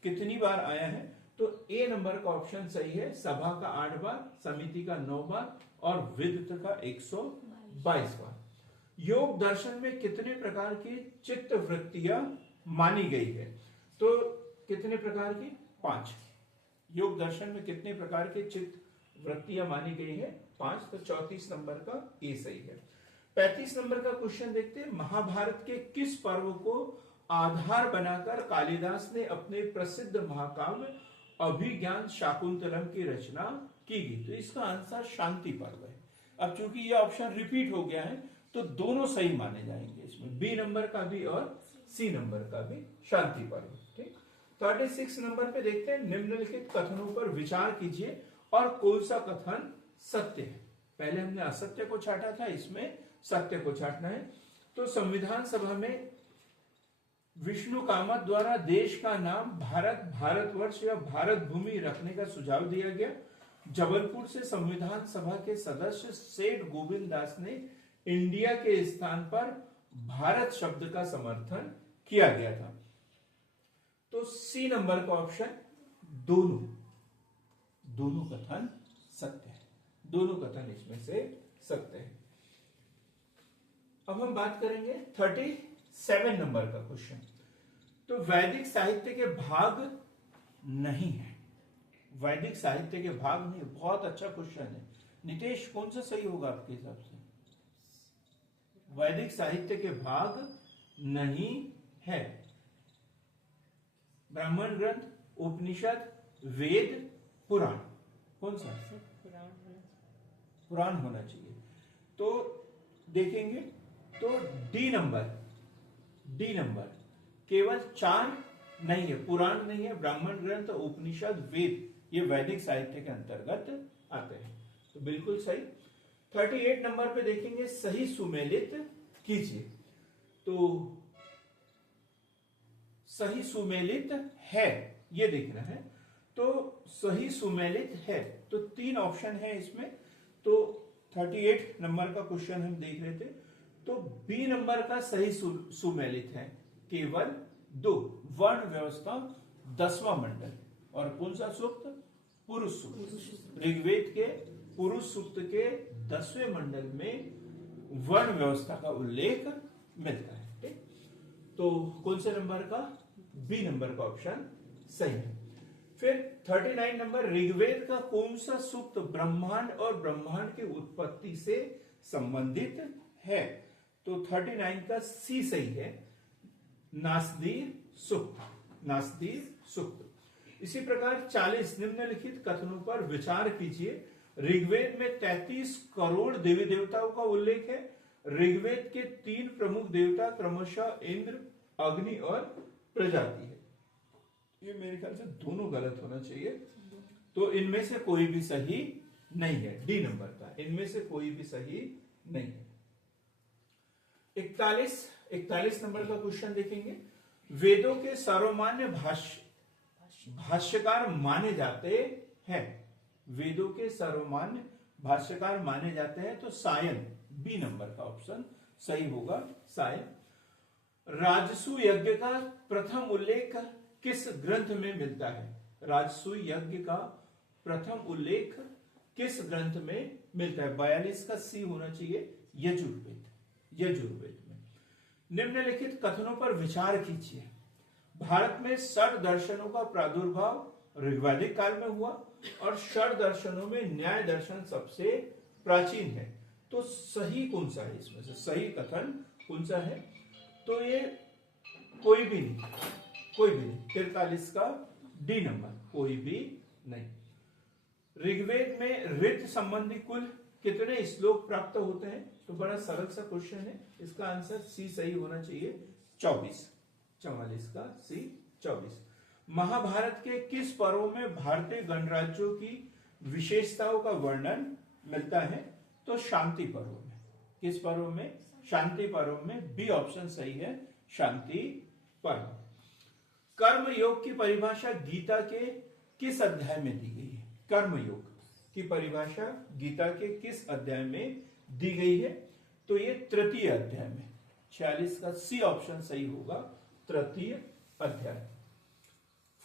कितनी बार आया है? तो ए नंबर का ऑप्शन सही है। सभा का 8 बार, समिति का 9 बार और विद का 122 बार। योग दर्शन में कितने प्रकार की चित्त वृत्तियां मानी गई है? तो कितने प्रकार की? 5। योग दर्शन में कितने प्रकार के चित्त वृत्तियां मानी गई है? 5। तो 34 नंबर का ए सही है। 35 नंबर का क्वेश्चन देखते हैं। महाभारत के किस पर्व को आधार बनाकर कालिदास ने अपने प्रसिद्ध महाकाव्य अभिज्ञान शाकुंतलम की रचना की गई? तो इसका आंसर शांति पर्व है। अब चूंकि ये ऑप्शन रिपीट हो गया है तो दोनों सही माने जाएंगे इसमें, बी नंबर का भी और सी नंबर का भी शांति पर्व। ठीक। 36 नंबर पे देखते हैं। निम्नलिखित कथनों पर विचार कीजिए और कौन सा कथन सत्य है? पहले हमने असत्य को छाटा था, इसमें सत्य को छाटना है। तो संविधान सभा में विष्णु कामत द्वारा देश का नाम भारत, भारतवर्ष या भारत भूमि रखने का सुझाव दिया गया। जबलपुर से संविधान सभा के सदस्य सेठ गोविंद दास ने इंडिया के स्थान पर भारत शब्द का समर्थन किया गया था। तो सी नंबर का ऑप्शन दोनों कथन सत्य है। दोनों कथन इसमें से सत्य है। अब हम बात करेंगे 37 नंबर का क्वेश्चन। तो वैदिक साहित्य के भाग नहीं है। वैदिक साहित्य के भाग नहीं। बहुत अच्छा क्वेश्चन है। नितेश, कौन सा सही होगा आपके हिसाब से? वैदिक साहित्य के भाग नहीं है। ब्राह्मण ग्रंथ, उपनिषद, वेद, पुराण, कौन सा? पुराण होना चाहिए। तो देखेंगे तो डी नंबर केवल 4 नहीं है। पुराण नहीं है, ब्राह्मण ग्रंथ, उपनिषद, वेद ये वैदिक साहित्य के अंतर्गत आते हैं। तो बिल्कुल सही। 38 नंबर पे देखेंगे। सही सुमेलित कीजिए। तो सही सुमेलित है ये देखना है। तो सही सुमेलित है तो 3 ऑप्शन है इसमें। तो 38 नंबर का क्वेश्चन हम देख रहे थे। तो बी नंबर का सही सुमेलित है केवल 2। वर्ण व्यवस्था 10वां मंडल। और कौन सा सूक्त? पुरुष सूक्त। ऋग्वेद के पुरुष सूक्त के 10वें मंडल में वर्ण व्यवस्था का उल्लेख मिलता है। ठीक। तो कौन से नंबर का? बी नंबर का ऑप्शन सही है। फिर 39 नंबर। ऋग्वेद का कौन सा सूक्त ब्रह्मांड और ब्रह्मांड की उत्पत्ति से संबंधित है? तो 39 का सी सही है। नासदीर सूक्त। इसी प्रकार 40 निम्नलिखित कथनों पर विचार कीजिए। ऋग्वेद में 33 करोड़ देवी देवताओं का उल्लेख है। ऋग्वेद के 3 प्रमुख देवता क्रमशः इंद्र, अग्नि और प्रजाति है। ये मेरे ख्याल से दोनों गलत होना चाहिए। तो इनमें से कोई भी सही नहीं है। डी नंबर का इनमें से कोई भी सही नहीं है। 41 नंबर का क्वेश्चन देखेंगे। वेदों के सर्वमान्य भाष्यकार माने जाते हैं। वेदों के सर्वमान्य भाष्यकार माने जाते हैं। तो सायन, बी नंबर का ऑप्शन सही होगा। सायन। राजसु यज्ञ का प्रथम उल्लेख किस ग्रंथ में मिलता है? राजसु यज्ञ का प्रथम उल्लेख किस ग्रंथ में मिलता है? 42 का सी होना चाहिए। यजुर्वेद में। निम्नलिखित कथनों पर विचार कीजिए। भारत में षड दर्शनों का प्रादुर्भाव ऋग्वैदिक काल में हुआ और षड दर्शनों में न्याय दर्शन सबसे प्राचीन है। तो सही कौन सा है इसमें से? सही कथन कौन सा है? तो ये कोई भी नहीं। 43 का डी नंबर, कोई भी नहीं। ऋग्वेद में ऋत संबंधी कुल कितने श्लोक प्राप्त होते हैं? तो बड़ा सरल सा क्वेश्चन है। इसका आंसर सी सही होना चाहिए। 44 का सी 24। महाभारत के किस पर्व में भारतीय गणराज्यों की विशेषताओं का वर्णन मिलता है? तो शांति पर्व में। किस पर्व में? शांति पर्व में। बी ऑप्शन सही है, शांति पर्व। कर्म योग की परिभाषा गीता के किस अध्याय में दी गई है? कर्म योग की परिभाषा गीता के किस अध्याय में दी गई है? तो ये तृतीय अध्याय में 46 का सी ऑप्शन सही होगा, तृतीय अध्याय।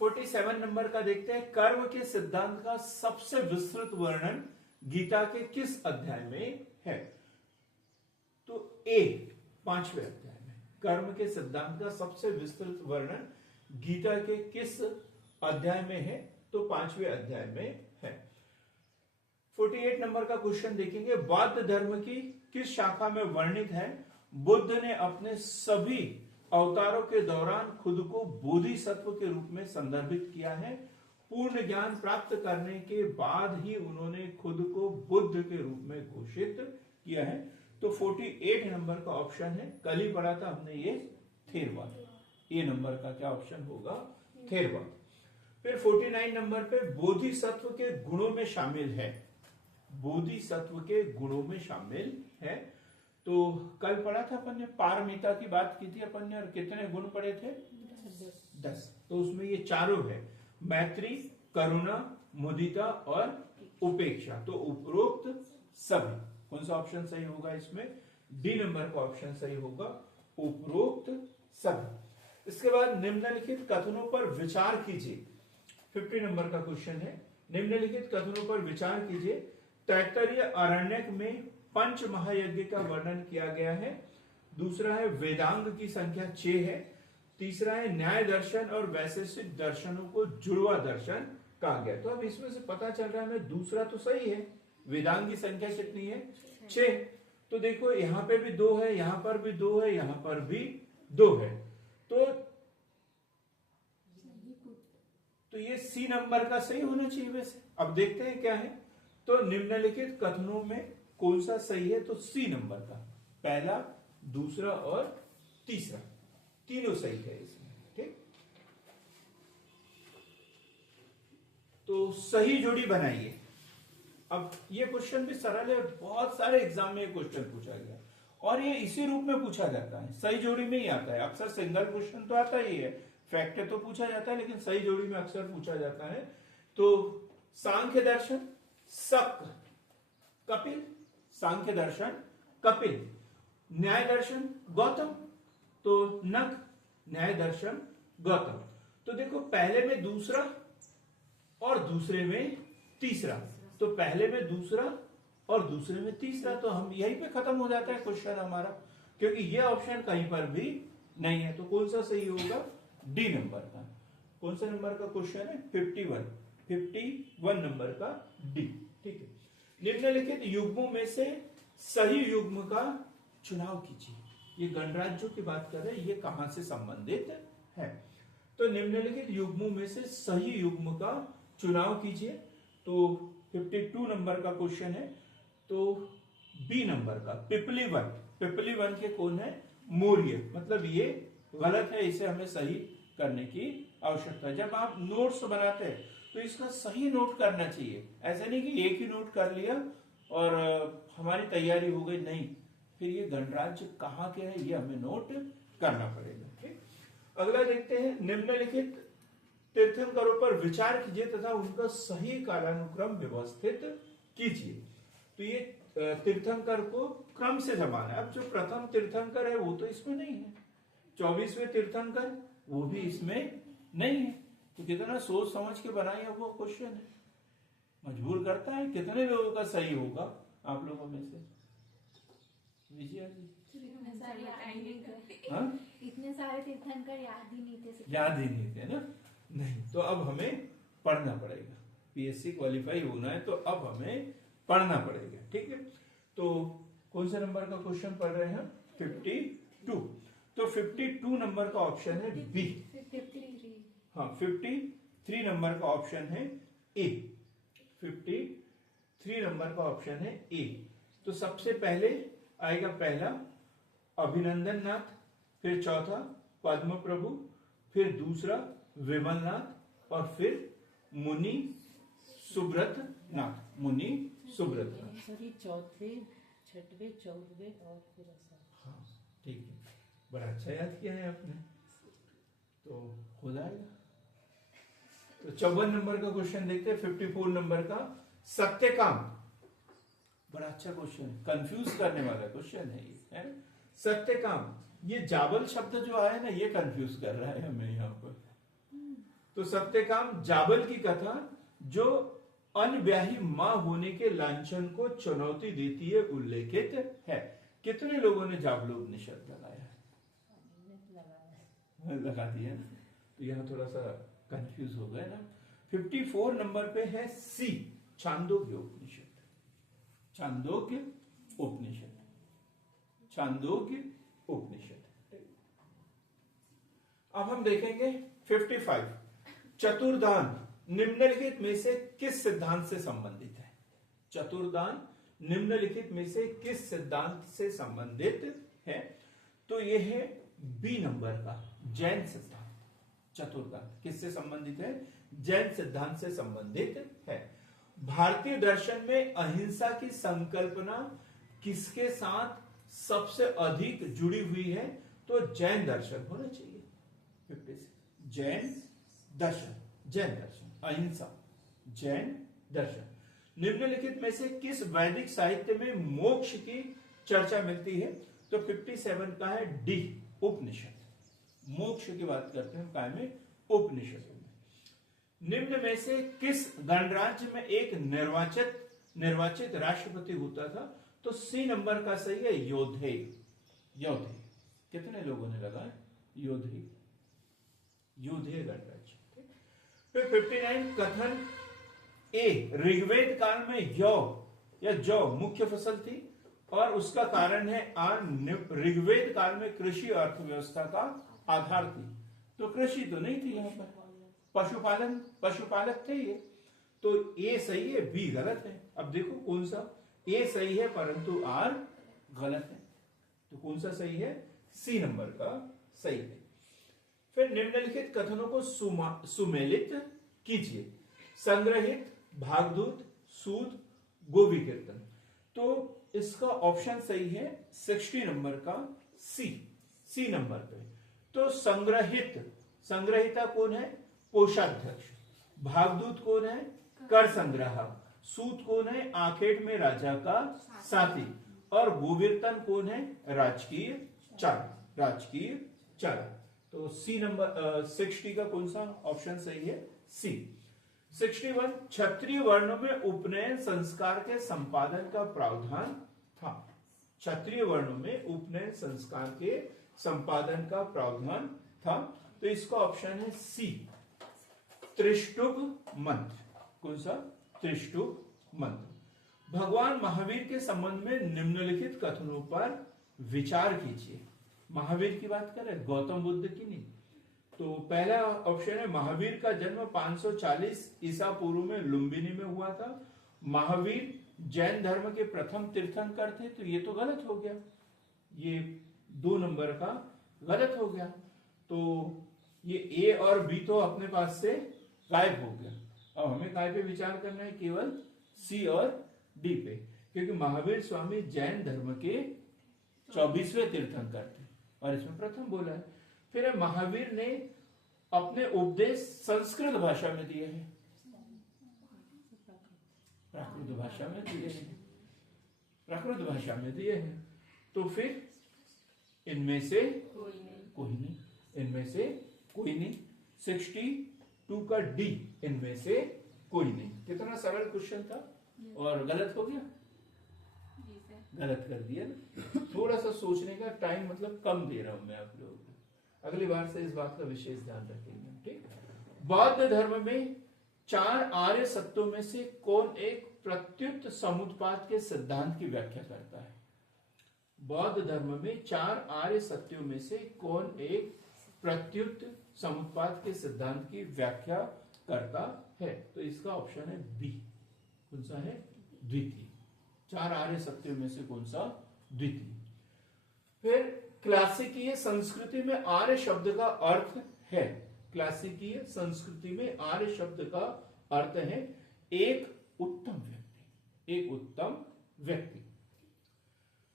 47 नंबर का देखते हैं, कर्म के सिद्धांत का सबसे विस्तृत वर्णन गीता के किस अध्याय में है? तो ए 5वें अध्याय में कर्म के सिद्धांत का सबसे विस्तृत वर्णन गीता के किस अध्याय में है? तो 5वें अध्याय में है। 48 नंबर का क्वेश्चन देखेंगे, बौद्ध धर्म की किस शाखा में वर्णित है बुद्ध ने अपने सभी अवतारों के दौरान खुद को बोधिसत्व के रूप में संदर्भित किया है? पूर्ण ज्ञान प्राप्त करने के बाद ही उन्होंने खुद को बुद्ध के रूप में घोषित किया है। तो 48 नंबर का ऑप्शन है, कल ही पढ़ा था हमने ये, थेरवाद। ए नंबर का क्या ऑप्शन होगा? थेरवाद। फिर 49 नंबर पे बोधिसत्व के गुणों में शामिल है, बोधिसत्व के गुणों में शामिल है। तो कल पढ़ा था अपन ने, पारमिता की बात की थी अपन ने, और कितने गुण पढ़े थे? 10। तो उसमें ये चारों है, मैत्री, करुणा, मुदिता और उपेक्षा। तो उपरोक्त सभी, कौन सा ऑप्शन सही होगा इसमें? डी नंबर का ऑप्शन सही होगा, उपरोक्त सभी। इसके बाद निम्नलिखित कथनों पर विचार कीजिए। 50 नंबर का क्वेश्चन है, निम्नलिखित कथनों पर विचार कीजिए। तैत्तरीय आरण्यक में पंच महायज्ञ का वर्णन किया गया है। दूसरा है वेदांग की संख्या 6 है। तीसरा है न्याय दर्शन और वैशेषिक दर्शनों को जुड़वा दर्शन कहा गया। तो अब इसमें से पता चल रहा है हमें, दूसरा तो सही है, वेदांग की संख्या कितनी है? 6। तो देखो यहां पे भी 2 है, यहां पर भी 2 है, यहां पर भी 2 है। तो ये सी नंबर का सही होना चाहिए वैसे। अब देखते हैं क्या है। तो निम्नलिखित कथनों में कौन सा सही है? तो सी नंबर का, पहला, दूसरा और तीसरा, तीनों सही है इसमें। ठीक, तो सही जोड़ी बनाइए। अब ये क्वेश्चन भी सरल है, बहुत सारे एग्जाम में क्वेश्चन पूछा गया और ये इसी रूप में पूछा जाता है, सही जोड़ी में ही आता है। अक्सर सिंगल क्वेश्चन तो आता ही है, फैक्टर तो पूछा जाता है, लेकिन सही जोड़ी में अक्सर पूछा जाता है। तो सांख्य दर्शन शक कपिल, सांख्य दर्शन कपिल, न्याय दर्शन गौतम, तो नक, न्याय दर्शन गौतम। तो देखो पहले में दूसरा और दूसरे में तीसरा, तो पहले में दूसरा और दूसरे में तीसरा, तो हम यहीं पे खत्म हो जाता है क्वेश्चन हमारा, क्योंकि ये ऑप्शन कहीं पर भी नहीं है। तो कौन सा सही होगा? डी नंबर का। कौन सा नंबर का क्वेश्चन है? 51 नंबर का डी। ठीक है, निम्नलिखित युग्मों में से सही युग्म का चुनाव कीजिए। ये गणराज्यों की बात कर रहे हैं, ये कहां से संबंधित है? तो निम्नलिखित युग्मों में से सही युग्म का चुनाव कीजिए। तो 52 नंबर का क्वेश्चन है, तो बी नंबर का पिपलीवन, पिपलीवन के कौन है? मौर्य। मतलब ये गलत है, इसे हमें सही करने की आवश्यकता है। जब आप नोट्स बनाते हैं तो इसका सही नोट करना चाहिए, ऐसा नहीं कि एक ही नोट कर लिया और हमारी तैयारी हो गई, नहीं, फिर ये गणराज्य कहाँ के है ये हमें नोट करना पड़ेगा। ठीक, अगला देखते हैं, निम्नलिखित तीर्थंकरों पर विचार कीजिए तथा उनका सही कालानुक्रम व्यवस्थित कीजिए। तो ये तीर्थंकर को क्रम से जमाना है। अब जो प्रथम तीर्थंकर है वो तो इसमें नहीं है, 24वें तीर्थंकर वो भी इसमें नहीं है। तो कितना सोच समझ के बनाया वो क्वेश्चन है, मजबूर करता है। कितने लोगों का सही होगा आप लोगों में से? विजया जी, इतने सारे तीर्थंकर याद ही नहीं थे, याद ही नहीं थे ना? नहीं, तो अब हमें पढ़ना पड़ेगा। पीएससी क्वालिफाई होना है तो अब हमें पढ़ना पड़ेगा। ठीक है, तो कौन से नंबर का क्वेश्चन पढ़ रहे हैं? 52। तो 52 नंबर का ऑप्शन है बी। 53। हाँ, 53 नंबर का ऑप्शन है ए। 53 नंबर का ऑप्शन है ए। तो सबसे पहले आएगा पहला अभिनंदन नाथ, फिर चौथा पद्म प्रभु, फिर दूसरा विमलनाथ और फिर मुनि सुब्रत नाथ, मुनि सुब्रत नाथ। सॉरी, चौथे, छठवे, चौदहवे और फिर ऐसा। हाँ ठीक है, बड़ा अच्छा याद किया है आपने, तो हो जाएगा। तो 54 नंबर का क्वेश्चन देखते हैं, 54 नंबर का। सत्यकाम बड़ा अच्छा क्वेश्चन है, कंफ्यूज करने वाला क्वेश्चन है ये, है ना? सत्यकाम, ये जाबल शब्द जो आया ना, ये कंफ्यूज कर रहा है हमें यहाँ पर। तो सत्यकाम जाबल की कथा जो अनब्याही मां होने के लांछन को चुनौती देती है, उल्लेखित है। कितने लोगों ने जाबलोपनिषद लगाया है? लगा दिया ना, तो यहाँ थोड़ा सा कंफ्यूज हो गए ना। 54 नंबर पे है सी, छांदोग्य उपनिषद। छांदोग्य उपनिषद, छांदोग्य उपनिषद। अब हम देखेंगे 55, चतुर्दान निम्नलिखित में से किस सिद्धांत से संबंधित है? चतुर्दान निम्नलिखित में से किस सिद्धांत से संबंधित है? तो यह है बी नंबर का, जैन सिद्धांत। चतुर्दान किससे संबंधित है? जैन सिद्धांत से संबंधित है। भारतीय दर्शन में अहिंसा की संकल्पना किसके साथ सबसे अधिक जुड़ी हुई है? तो जैन दर्शन होना चाहिए। 56, जैन दर्शन, जैन दर्शन, अहिंसा, जैन दर्शन। निम्नलिखित में से किस वैदिक साहित्य में मोक्ष की चर्चा मिलती है? तो 57 का है डी, उपनिषद। मोक्ष की बात करते हैं काय में? उपनिषद में। निम्न में से किस गणराज्य में एक निर्वाचित राष्ट्रपति होता था? तो सी नंबर का सही है, योधेय। योधेय, कितने लोगों ने लगा? योधेय, योधेय गणराज्य। फिर 59, कथन ए, ऋग्वेद काल में यौ या जौ मुख्य फसल थी और उसका कारण है ऋग्वेद काल में कृषि अर्थव्यवस्था का आधार थी। तो कृषि तो नहीं थी यहाँ पर, पशुपालक थे ये। तो ए सही है, बी गलत है। अब देखो कौन सा, ए सही है परंतु आर गलत है। तो कौन सा सही है? सी नंबर का सही है। फिर निम्नलिखित कथनों को सुमेलित कीजिए। संग्रहित, भागदूत, सूद, गोवी कीर्तन। तो इसका ऑप्शन सही है 60 नंबर का सी, सी नंबर पे। तो संग्रहित, संग्रहिता कौन है? कोषाध्यक्ष। भागदूत कौन है? कर संग्राहक। सूत कौन है? आखेट में राजा का साथी। और गोवीर्तन कौन है? राजकीय चालक, राजकीय चालक। तो सी नंबर 60 का कौन सा ऑप्शन सही है? सी। 61, क्षत्रिय वर्णों में उपनयन संस्कार के संपादन का प्रावधान था। क्षत्रिय वर्णों में उपनयन संस्कार के संपादन का प्रावधान था। तो इसका ऑप्शन है सी, त्रिष्टुप मंत्र। कौन सा? त्रिष्टुप मंत्र। भगवान महावीर के संबंध में निम्नलिखित कथनों पर विचार कीजिए। महावीर की बात करें, गौतम बुद्ध की नहीं। तो पहला ऑप्शन है महावीर का जन्म 540 ईसा पूर्व में लुम्बिनी में हुआ था। महावीर जैन धर्म के प्रथम तीर्थंकर थे। तो ये तो गलत हो गया, ये 2 नंबर का गलत हो गया। तो ये ए और बी तो अपने पास से गायब हो गया। अब हमें काय पे विचार करना है? केवल सी और डी पे, क्योंकि महावीर स्वामी जैन धर्म के 24वें तीर्थंकर थे और इसमें प्रथम बोला है। फिर महावीर ने अपने उपदेश संस्कृत भाषा में दिए हैं, प्राकृत भाषा में दिए हैं, प्राकृत भाषा में दिए हैं। तो फिर इनमें से कोई नहीं, इनमें से कोई नहीं। 62 का डी, इनमें से कोई नहीं। कितना सरल क्वेश्चन था और गलत हो गया, गलत कर दिया ना। थोड़ा सा सोचने का टाइम मतलब कम दे रहा हूं मैं आप लोगों को। अगली बार से इस बात का विशेष ध्यान रखेंगे, ठीक। बौद्ध धर्म में 4 आर्य सत्यों में से कौन एक प्रत्युत समुत्पाद के सिद्धांत की व्याख्या करता है? बौद्ध धर्म में 4 आर्य सत्यों में से कौन एक प्रत्युत समुत्पाद के सिद्धांत की व्याख्या करता है? तो इसका ऑप्शन है बी। कौन सा है? द्वितीय। 4 आर्य सत्यों में से कौन सा? द्वितीय। फिर क्लासिकीय संस्कृति में आर्य शब्द का अर्थ है, क्लासिकीय संस्कृति में आर्य शब्द का अर्थ है एक उत्तम व्यक्ति, एक उत्तम व्यक्ति।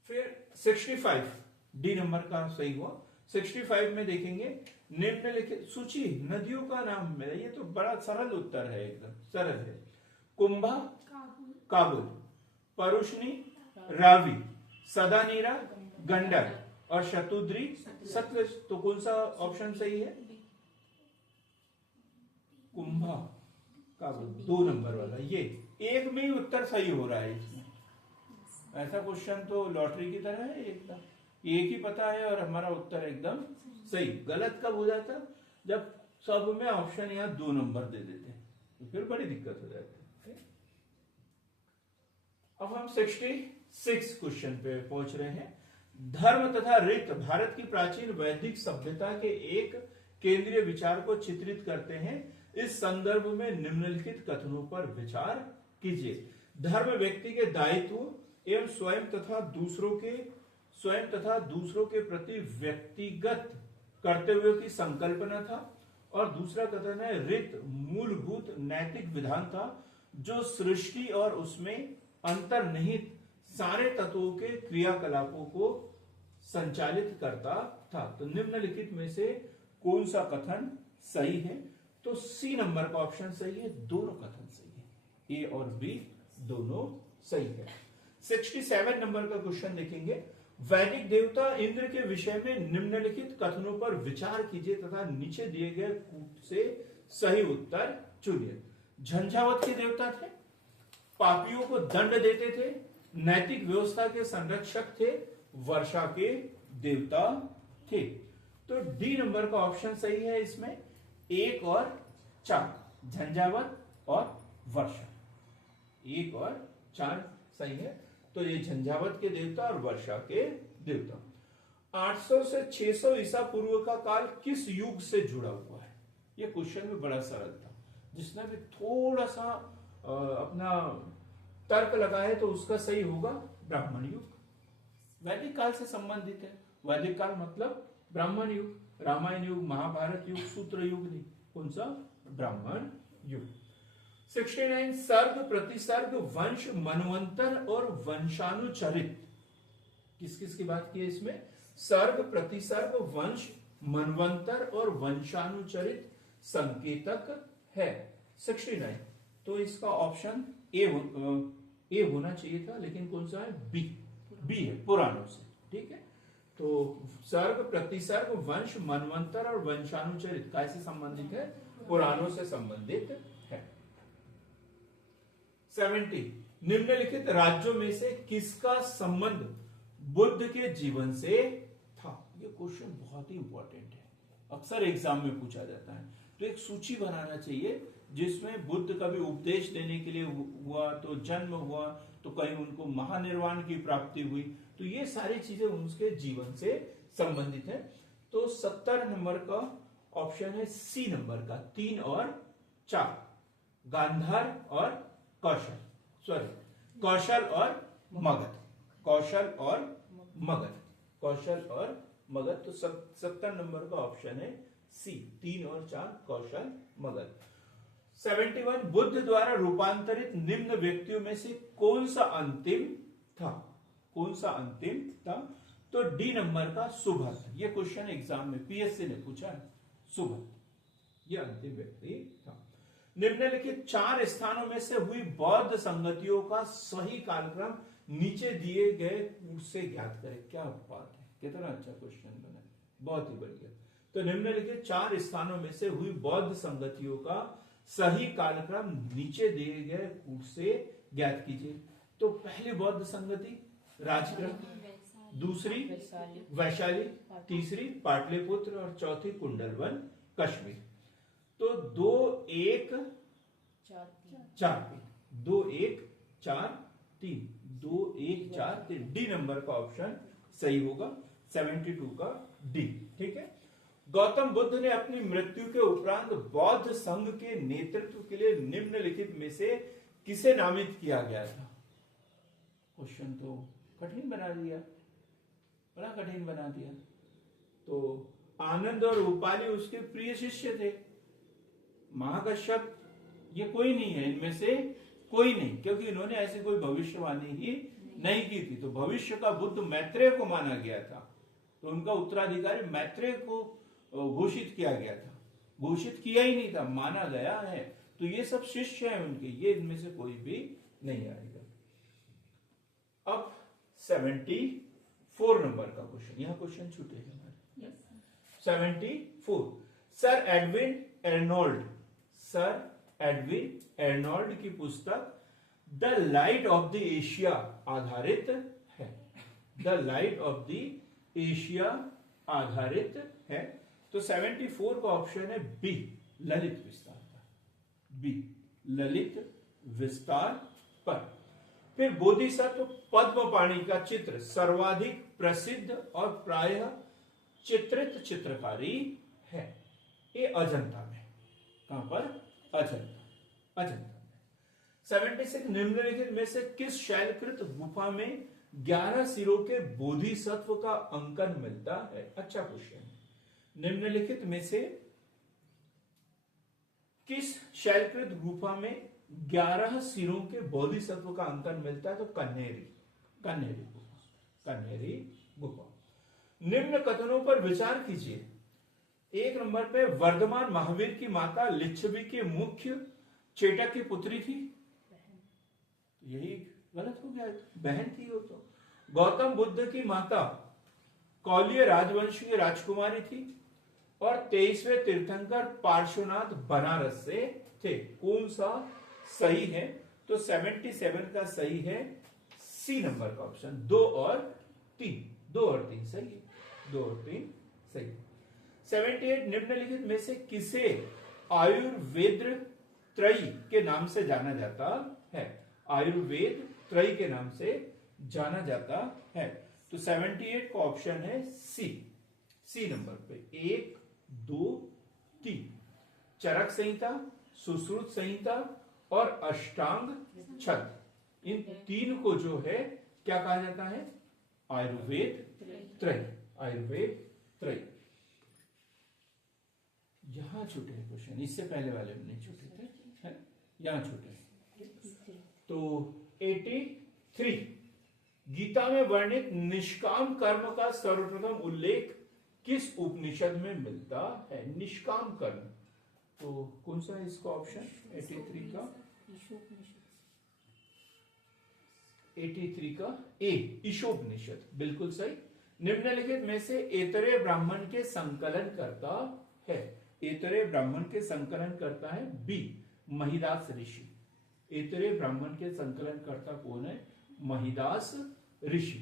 फिर 65 डी नंबर का सही हुआ। 65 में देखेंगे निम्नलिखित सूची नदियों का नाम मेरा, ये तो बड़ा सरल उत्तर है, एकदम सरल है। कुंभा, काबुल, परुष्णी, रावी, सदानीरा, गंडक और शतुद्री, सतलज। तो कौन सा ऑप्शन सही है? कुंभा का 2 नंबर वाला। ये एक में ही उत्तर सही हो रहा है इसमें। ऐसा क्वेश्चन तो लॉटरी की तरह है एकदम, एक ही पता है और हमारा उत्तर एकदम सही। गलत कब हो जाता? जब सब में ऑप्शन यहाँ 2 नंबर दे देते हैं, तो फिर बड़ी दिक्कत हो जाती है। अब हम 66 क्वेश्चन पे पहुंच रहे हैं। धर्म तथा रीत भारत की प्राचीन वैदिक सभ्यता के एक केंद्रीय विचार को चित्रित करते हैं। इस संदर्भ में निम्नलिखित कथनों पर विचार कीजिए। धर्म व्यक्ति के दायित्व एवं स्वयं तथा दूसरों के प्रति व्यक्तिगत कर्तव्यों की संकल्पना था। और दूसरा कथन है रीत मूलभूत नैतिक विधान था जो सृष्टि और उसमें अंतर्निहित सारे तत्वों के क्रियाकलापों को संचालित करता था। तो निम्नलिखित में से कौन सा कथन सही है? तो सी नंबर का ऑप्शन सही है, दोनों कथन सही है, ए और बी दोनों सही है। 67 नंबर का क्वेश्चन देखेंगे। वैदिक देवता इंद्र के विषय में निम्नलिखित कथनों पर विचार कीजिए तथा नीचे दिए गए कूट से सही उत्तर चुनिए। झंझावत के देवता थे, पापियों को दंड देते थे, नैतिक व्यवस्था के संरक्षक थे, वर्षा के देवता थे। तो डी नंबर का ऑप्शन सही है इसमें, 1 और 4, झंझावत और वर्षा। 1 और 4 सही है। तो ये झंझावत के देवता और वर्षा के देवता। 800 से 600 ईसा पूर्व का काल किस युग से जुड़ा हुआ है? ये क्वेश्चन भी बड़ा सरल था। जिसने भी थोड़ा सा अपना तर्क लगाए तो उसका सही होगा ब्राह्मण युग। वैदिक काल से संबंधित है। वैदिक काल मतलब ब्राह्मण युग, रामायण युग, महाभारत युग, सूत्र युग नहीं। कौन सा? ब्राह्मण युग। 69 सर्ग प्रतिसर्ग वंश मनवंतर और वंशानुचरित किस किस की बात की है इसमें? सर्ग प्रतिसर्ग वंश मनवंतर और वंशानुचरित संकेतक है। 69 तो इसका ऑप्शन ए होना चाहिए था, लेकिन कौन सा है? बी है, पुराणों से। ठीक है, तो सर्ग प्रतिसर्ग वंश मनवंतर और वंशानुचरित कैसे संबंधित है? पुराणों से संबंधित है। 70 निम्नलिखित राज्यों में से किसका संबंध बुद्ध के जीवन से था? ये क्वेश्चन बहुत ही इंपॉर्टेंट है, अक्सर एग्जाम में पूछा जाता है। तो एक सूची बनाना चाहिए जिसमें बुद्ध का भी उपदेश देने के लिए हुआ, तो जन्म हुआ, तो कहीं उनको महानिर्वाण की प्राप्ति हुई, तो ये सारी चीजें उनके जीवन से संबंधित है। तो 70 नंबर का ऑप्शन है सी नंबर का, 3 और 4, गांधार और कौशल, सॉरी कौशल और मगध, कौशल और मगध, कौशल और मगध। तो 70 नंबर का ऑप्शन है सी, 3 और 4, कौशल मगध। 71 बुद्ध द्वारा रूपांतरित निम्न व्यक्तियों में से कौन सा अंतिम था? कौन सा अंतिम था? तो डी नंबर का सुभद्र। ये क्वेश्चन एग्जाम में पीएससी ने पूछा है, सुभद्र ये अंतिम व्यक्ति था। निम्नलिखित 4 स्थानों में से हुई बौद्ध संगतियों का सही कालक्रम नीचे दिए गए कूट से ज्ञात करें। क्या बात है, कितना अच्छा क्वेश्चन बना, बहुत ही बढ़िया। तो निम्नलिखित 4 स्थानों में से हुई बौद्ध संगतियों का सही कालक्रम नीचे दिए गए कूट से ज्ञात कीजिए। तो पहली बौद्ध संगति राजगृह, दूसरी वैशाली, तीसरी पाटलिपुत्र और चौथी कुंडलवन कश्मीर। तो 2 1 4 3, 2 1 4 3, 2 1 4 3, डी नंबर का ऑप्शन सही होगा, 72 का डी। ठीक है, गौतम बुद्ध ने अपनी मृत्यु के उपरांत बौद्ध संघ के नेतृत्व के लिए निम्नलिखित में से किसे नामित किया गया था? क्वेश्चन तो कठिन बना दिया, बड़ा कठिन बना दिया। तो आनंद और उपाली उसके प्रिय शिष्य थे। महाकश्यप ये कोई नहीं है, इनमें से कोई नहीं, क्योंकि इन्होंने ऐसी कोई भविष्यवाणी ही नहीं की थी। तो भविष्य का बुद्ध मैत्रेय को माना गया था, तो उनका उत्तराधिकारी मैत्रेय को घोषित किया गया था, घोषित किया ही नहीं था, माना गया है। तो ये सब शिष्य हैं उनके, ये इनमें से कोई भी नहीं आएगा। अब 74 नंबर का क्वेश्चन, यहां क्वेश्चन छूटे हैं हमारे। 74, सर एडविन एर्नोल्ड की पुस्तक the light of the Asia आधारित है। The light of the Asia आधारित है। तो 74 का ऑप्शन है बी, ललित विस्तार पर। बी, ललित विस्तार पर। फिर बोधिसत्व पद्मपाणि का चित्र सर्वाधिक प्रसिद्ध और प्रायः चित्रित चित्रकारी है। ये अजंता में, कहां पर? अजंता में। 76, निम्नलिखित में से किस शैलकृत गुफा में 11 सिरों के बोधिसत्व का अंकन मिलता है? अच्छा क्वेश्चन है। निम्नलिखित में से किस शैलकृत गुफा में 11 सिरों के बोधिसत्व का अंकन मिलता है? तो कन्हेरी गुफा। निम्न कथनों पर विचार कीजिए। 1 नंबर पे, वर्धमान महावीर की माता लिच्छवी के मुख्य चेटक की पुत्री थी। यही गलत हो गया, बहन थी वो तो। गौतम बुद्ध की माता कौलिय राजवंश की राजकुमारी थी और 23वें तीर्थंकर पार्श्वनाथ बनारस से थे। कौन सा सही है? तो 77 का सही है सी नंबर का ऑप्शन, 2 और 3 सही है। 2 और 3 सही। 78, निम्नलिखित में से किसे आयुर्वेद त्रयी के नाम से जाना जाता है? आयुर्वेद त्रयी के नाम से जाना जाता है। तो 78 का ऑप्शन है सी नंबर पे, 1, 2, 3। चरक संहिता, सुश्रुत संहिता और अष्टांग छद, इन 3 को जो है क्या कहा जाता है? आयुर्वेद त्रयी। यहां छूटे क्वेश्चन, इससे पहले वाले में नहीं छूटे थे, यहां छूटे। तो 83, गीता में वर्णित निष्काम कर्म का सर्वप्रथम उल्लेख किस उपनिषद में मिलता है? निष्काम कर्म, तो कौन सा है इसका ऑप्शन? 83 का ए, ईशोपनिषद, बिल्कुल सही। निम्नलिखित में से ऐतरेय ब्राह्मण के संकलन करता है? ऐतरेय ब्राह्मण के संकलन करता है बी, महिदास ऋषि। ऐतरेय ब्राह्मण के संकलन करता कौन है? महिदास ऋषि।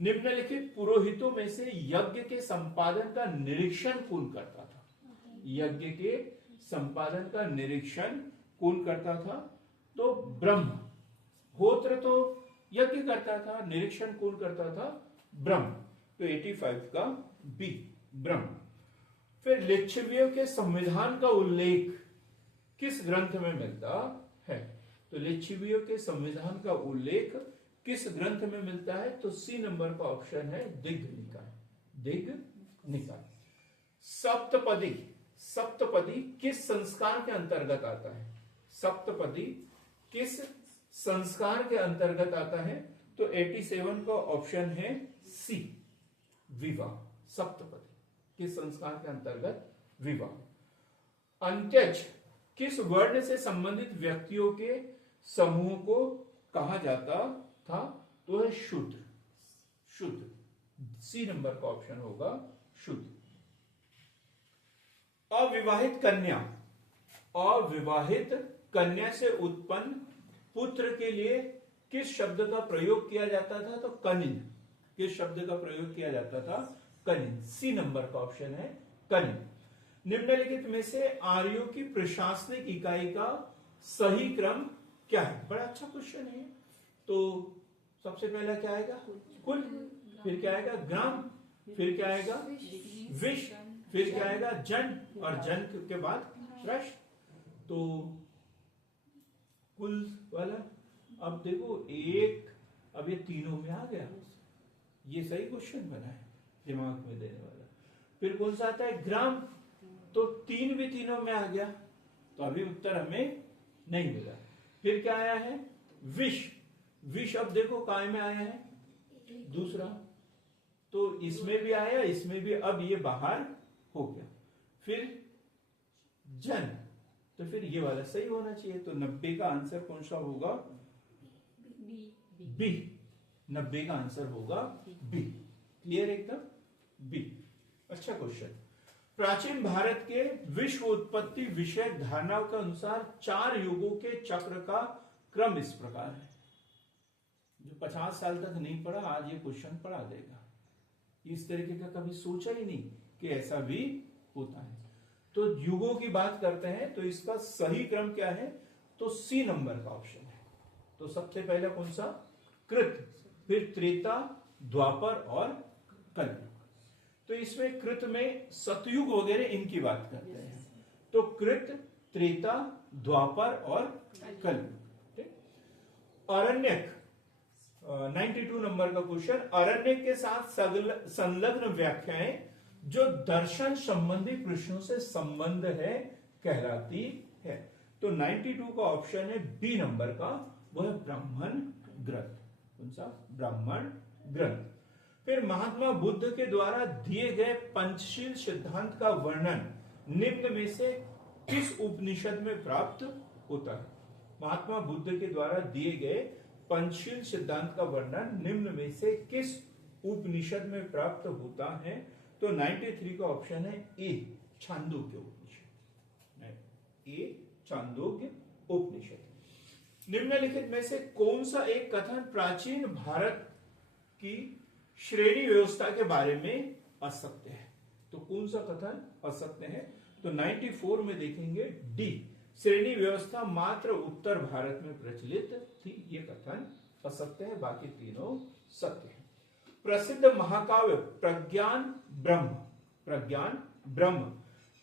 निम्नलिखित पुरोहितों में से यज्ञ के संपादन का निरीक्षण कौन करता था? यज्ञ के संपादन का निरीक्षण कौन करता था? तो ब्रह्म। होत्र तो यज्ञ करता था, निरीक्षण कौन करता था? ब्रह्म। तो 85 का बी, ब्रह्म। फिर लिच्छवियों के संविधान का उल्लेख किस ग्रंथ में मिलता है? तो लिच्छवियों के संविधान का उल्लेख किस ग्रंथ में मिलता है? तो सी नंबर का ऑप्शन है दिग्ग निकाय। सप्तपदी किस संस्कार के अंतर्गत आता है? सप्तपदी किस संस्कार के अंतर्गत आता है? तो 87 का ऑप्शन है सी, विवाह। सप्तपदी किस संस्कार के अंतर्गत? विवाह। अंत्यज किस वर्ण से संबंधित व्यक्तियों के समूह को कहा जाता था? तो है शुद्ध। सी नंबर का ऑप्शन होगा शुद्ध। अविवाहित कन्या से उत्पन्न पुत्र के लिए किस शब्द का प्रयोग किया जाता था? तो कनिन। किस शब्द का प्रयोग किया जाता था? कनिन। सी नंबर का ऑप्शन है कनिन। निम्नलिखित में से आर्यों की प्रशासनिक इकाई का सही क्रम क्या है? बड़ा अच्छा क्वेश्चन है। तो सबसे पहला क्या आएगा? कुल। फिर क्या आएगा? ग्राम। फिर क्या आएगा? विश्व। फिर क्या आएगा? जन। और जन के बाद राष्ट्र। तो कुल वाला, अब देखो अब ये तीनों में आ गया, ये सही क्वेश्चन बना है दिमाग में देने वाला। फिर कौन सा आता है? ग्राम। तो 3 भी तीनों में आ गया, तो अभी उत्तर हमें नहीं मिला। फिर क्या आया है? विष। अब देखो काय में आया है? दूसरा। तो इसमें भी आया, इसमें भी, अब ये बाहर हो गया। फिर जन, तो फिर ये वाला सही होना चाहिए। तो 90 का आंसर कौन सा होगा? बी। 90 का आंसर होगा बी। क्लियर एकदम बी। अच्छा क्वेश्चन, प्राचीन भारत के विश्व उत्पत्ति विषय धारणाओं के अनुसार 4 युगों के चक्र का क्रम इस प्रकार है। जो 50 साल तक नहीं पढ़ा आज ये क्वेश्चन पढ़ा देगा। इस तरीके का कभी सोचा ही नहीं कि ऐसा भी होता है। तो युगों की बात करते हैं तो इसका सही क्रम क्या है, तो सी नंबर का ऑप्शन है। तो सबसे पहला कौन सा, कृत, फिर त्रेता, द्वापर और कलयुग। तो इसमें कृत में सतयुग वगैरह इनकी बात करते हैं। तो कृत, त्रेता, द्वापर और कलयुग। अरण्यक 92 नंबर का क्वेश्चन, अरण्यक के साथ संलग्न व्याख्याएं जो दर्शन संबंधी प्रश्नों से संबंध है कहलाती है। तो 92 का ऑप्शन है बी नंबर का, वह ब्राह्मण ग्रंथ। कौन सा, ब्राह्मण ग्रंथ। फिर महात्मा बुद्ध के द्वारा दिए गए पंचशील सिद्धांत का वर्णन निम्न में से किस उपनिषद में प्राप्त होता है। महात्मा बुद्ध के द्वारा दिए गए पंचशील सिद्धांत का वर्णन निम्न में से किस उपनिषद में प्राप्त होता है। तो 93 का ऑप्शन है ए, छांदोग्य उपनिषद। ए, छांदोग्य उपनिषद। निम्नलिखित में से कौन सा एक कथन प्राचीन भारत की श्रेणी व्यवस्था के बारे में असत्य है। तो कौन सा कथन असत्य है, तो 94 में देखेंगे डी, श्रेणी व्यवस्था मात्र उत्तर भारत में प्रचलित थी। ये कथन असत्य है, बाकी तीनों सत्य है। प्रसिद्ध महाकाव्य प्रज्ञान ब्रह्म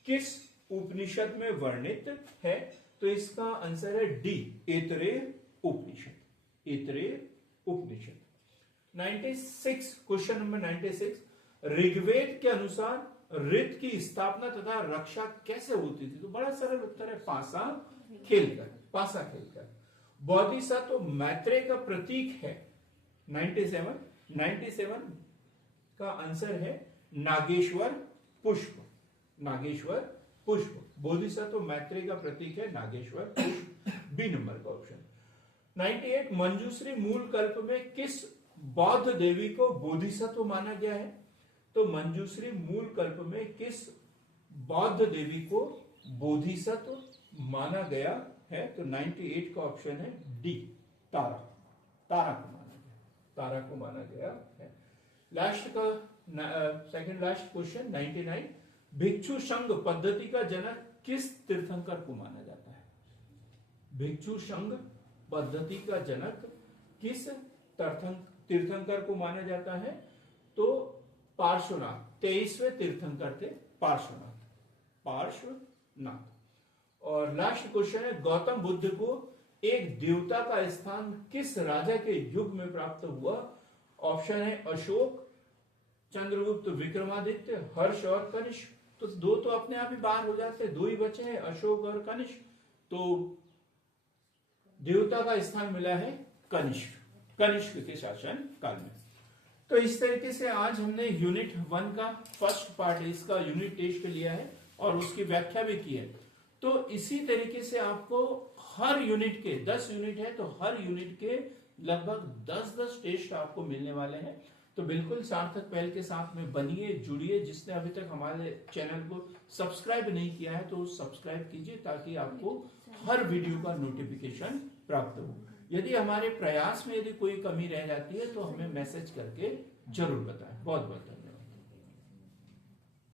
किस उपनिषद में वर्णित है। तो इसका आंसर है डी, ऐतरेय उपनिषद। 96 क्वेश्चन नंबर 96, ऋग्वेद के अनुसार ऋत की स्थापना तथा रक्षा कैसे होती थी। तो बड़ा सरल उत्तर है, पासा खेलकर। बोधिसत्व मैत्रेय का प्रतीक है। 97 का आंसर है नागेश्वर पुष्प। बोधिसत्व मैत्रेय का प्रतीक है नागेश्वर पुष्प, बी नंबर का ऑप्शन। 98 मंजूश्री मूल कल्प में किस बौद्ध देवी को बोधिसत्व माना गया है। तो मंजूश्री मूल कल्प में किस बौद्ध देवी को बोधिसत्व माना गया है। तो 98 का ऑप्शन है डी, तारा को माना गया है। लास्ट का सेकंड लास्ट क्वेश्चन 99, भिक्षु संघ पद्धति का जनक किस तीर्थंकर को माना जाता है। भिक्षु संघ पद्धति का जनक किस तीर्थंकर को माना जाता है। तो पार्श्वनाथ, 23वें तीर्थंकर थे पार्श्वनाथ। और लास्ट क्वेश्चन है, गौतम बुद्ध को एक देवता का स्थान किस राजा के युग में प्राप्त हुआ। ऑप्शन है अशोक, चंद्रगुप्त, विक्रमादित्य, हर्ष और कनिष्क। तो दो तो अपने आप ही बाहर हो जाते, दो ही बचे हैं, अशोक और कनिष्क। तो देवता का स्थान मिला है कनिष्क के शासन काल में। तो इस तरीके से आज हमने यूनिट 1 का फर्स्ट पार्ट इसका यूनिट टेस्ट लिया है और उसकी व्याख्या भी की है। तो इसी तरीके से आपको हर यूनिट के 10 यूनिट है, तो हर यूनिट के लगभग 10 टेस्ट आपको मिलने वाले हैं। तो बिल्कुल सार्थक पहल के साथ में बनिए, जुड़िए। जिसने अभी तक हमारे चैनल को सब्सक्राइब नहीं किया है तो सब्सक्राइब कीजिए, ताकि आपको हर वीडियो का नोटिफिकेशन प्राप्त हो। यदि हमारे प्रयास में यदि कोई कमी रह जाती है तो हमें मैसेज करके जरूर बताएं। बहुत बहुत धन्यवाद।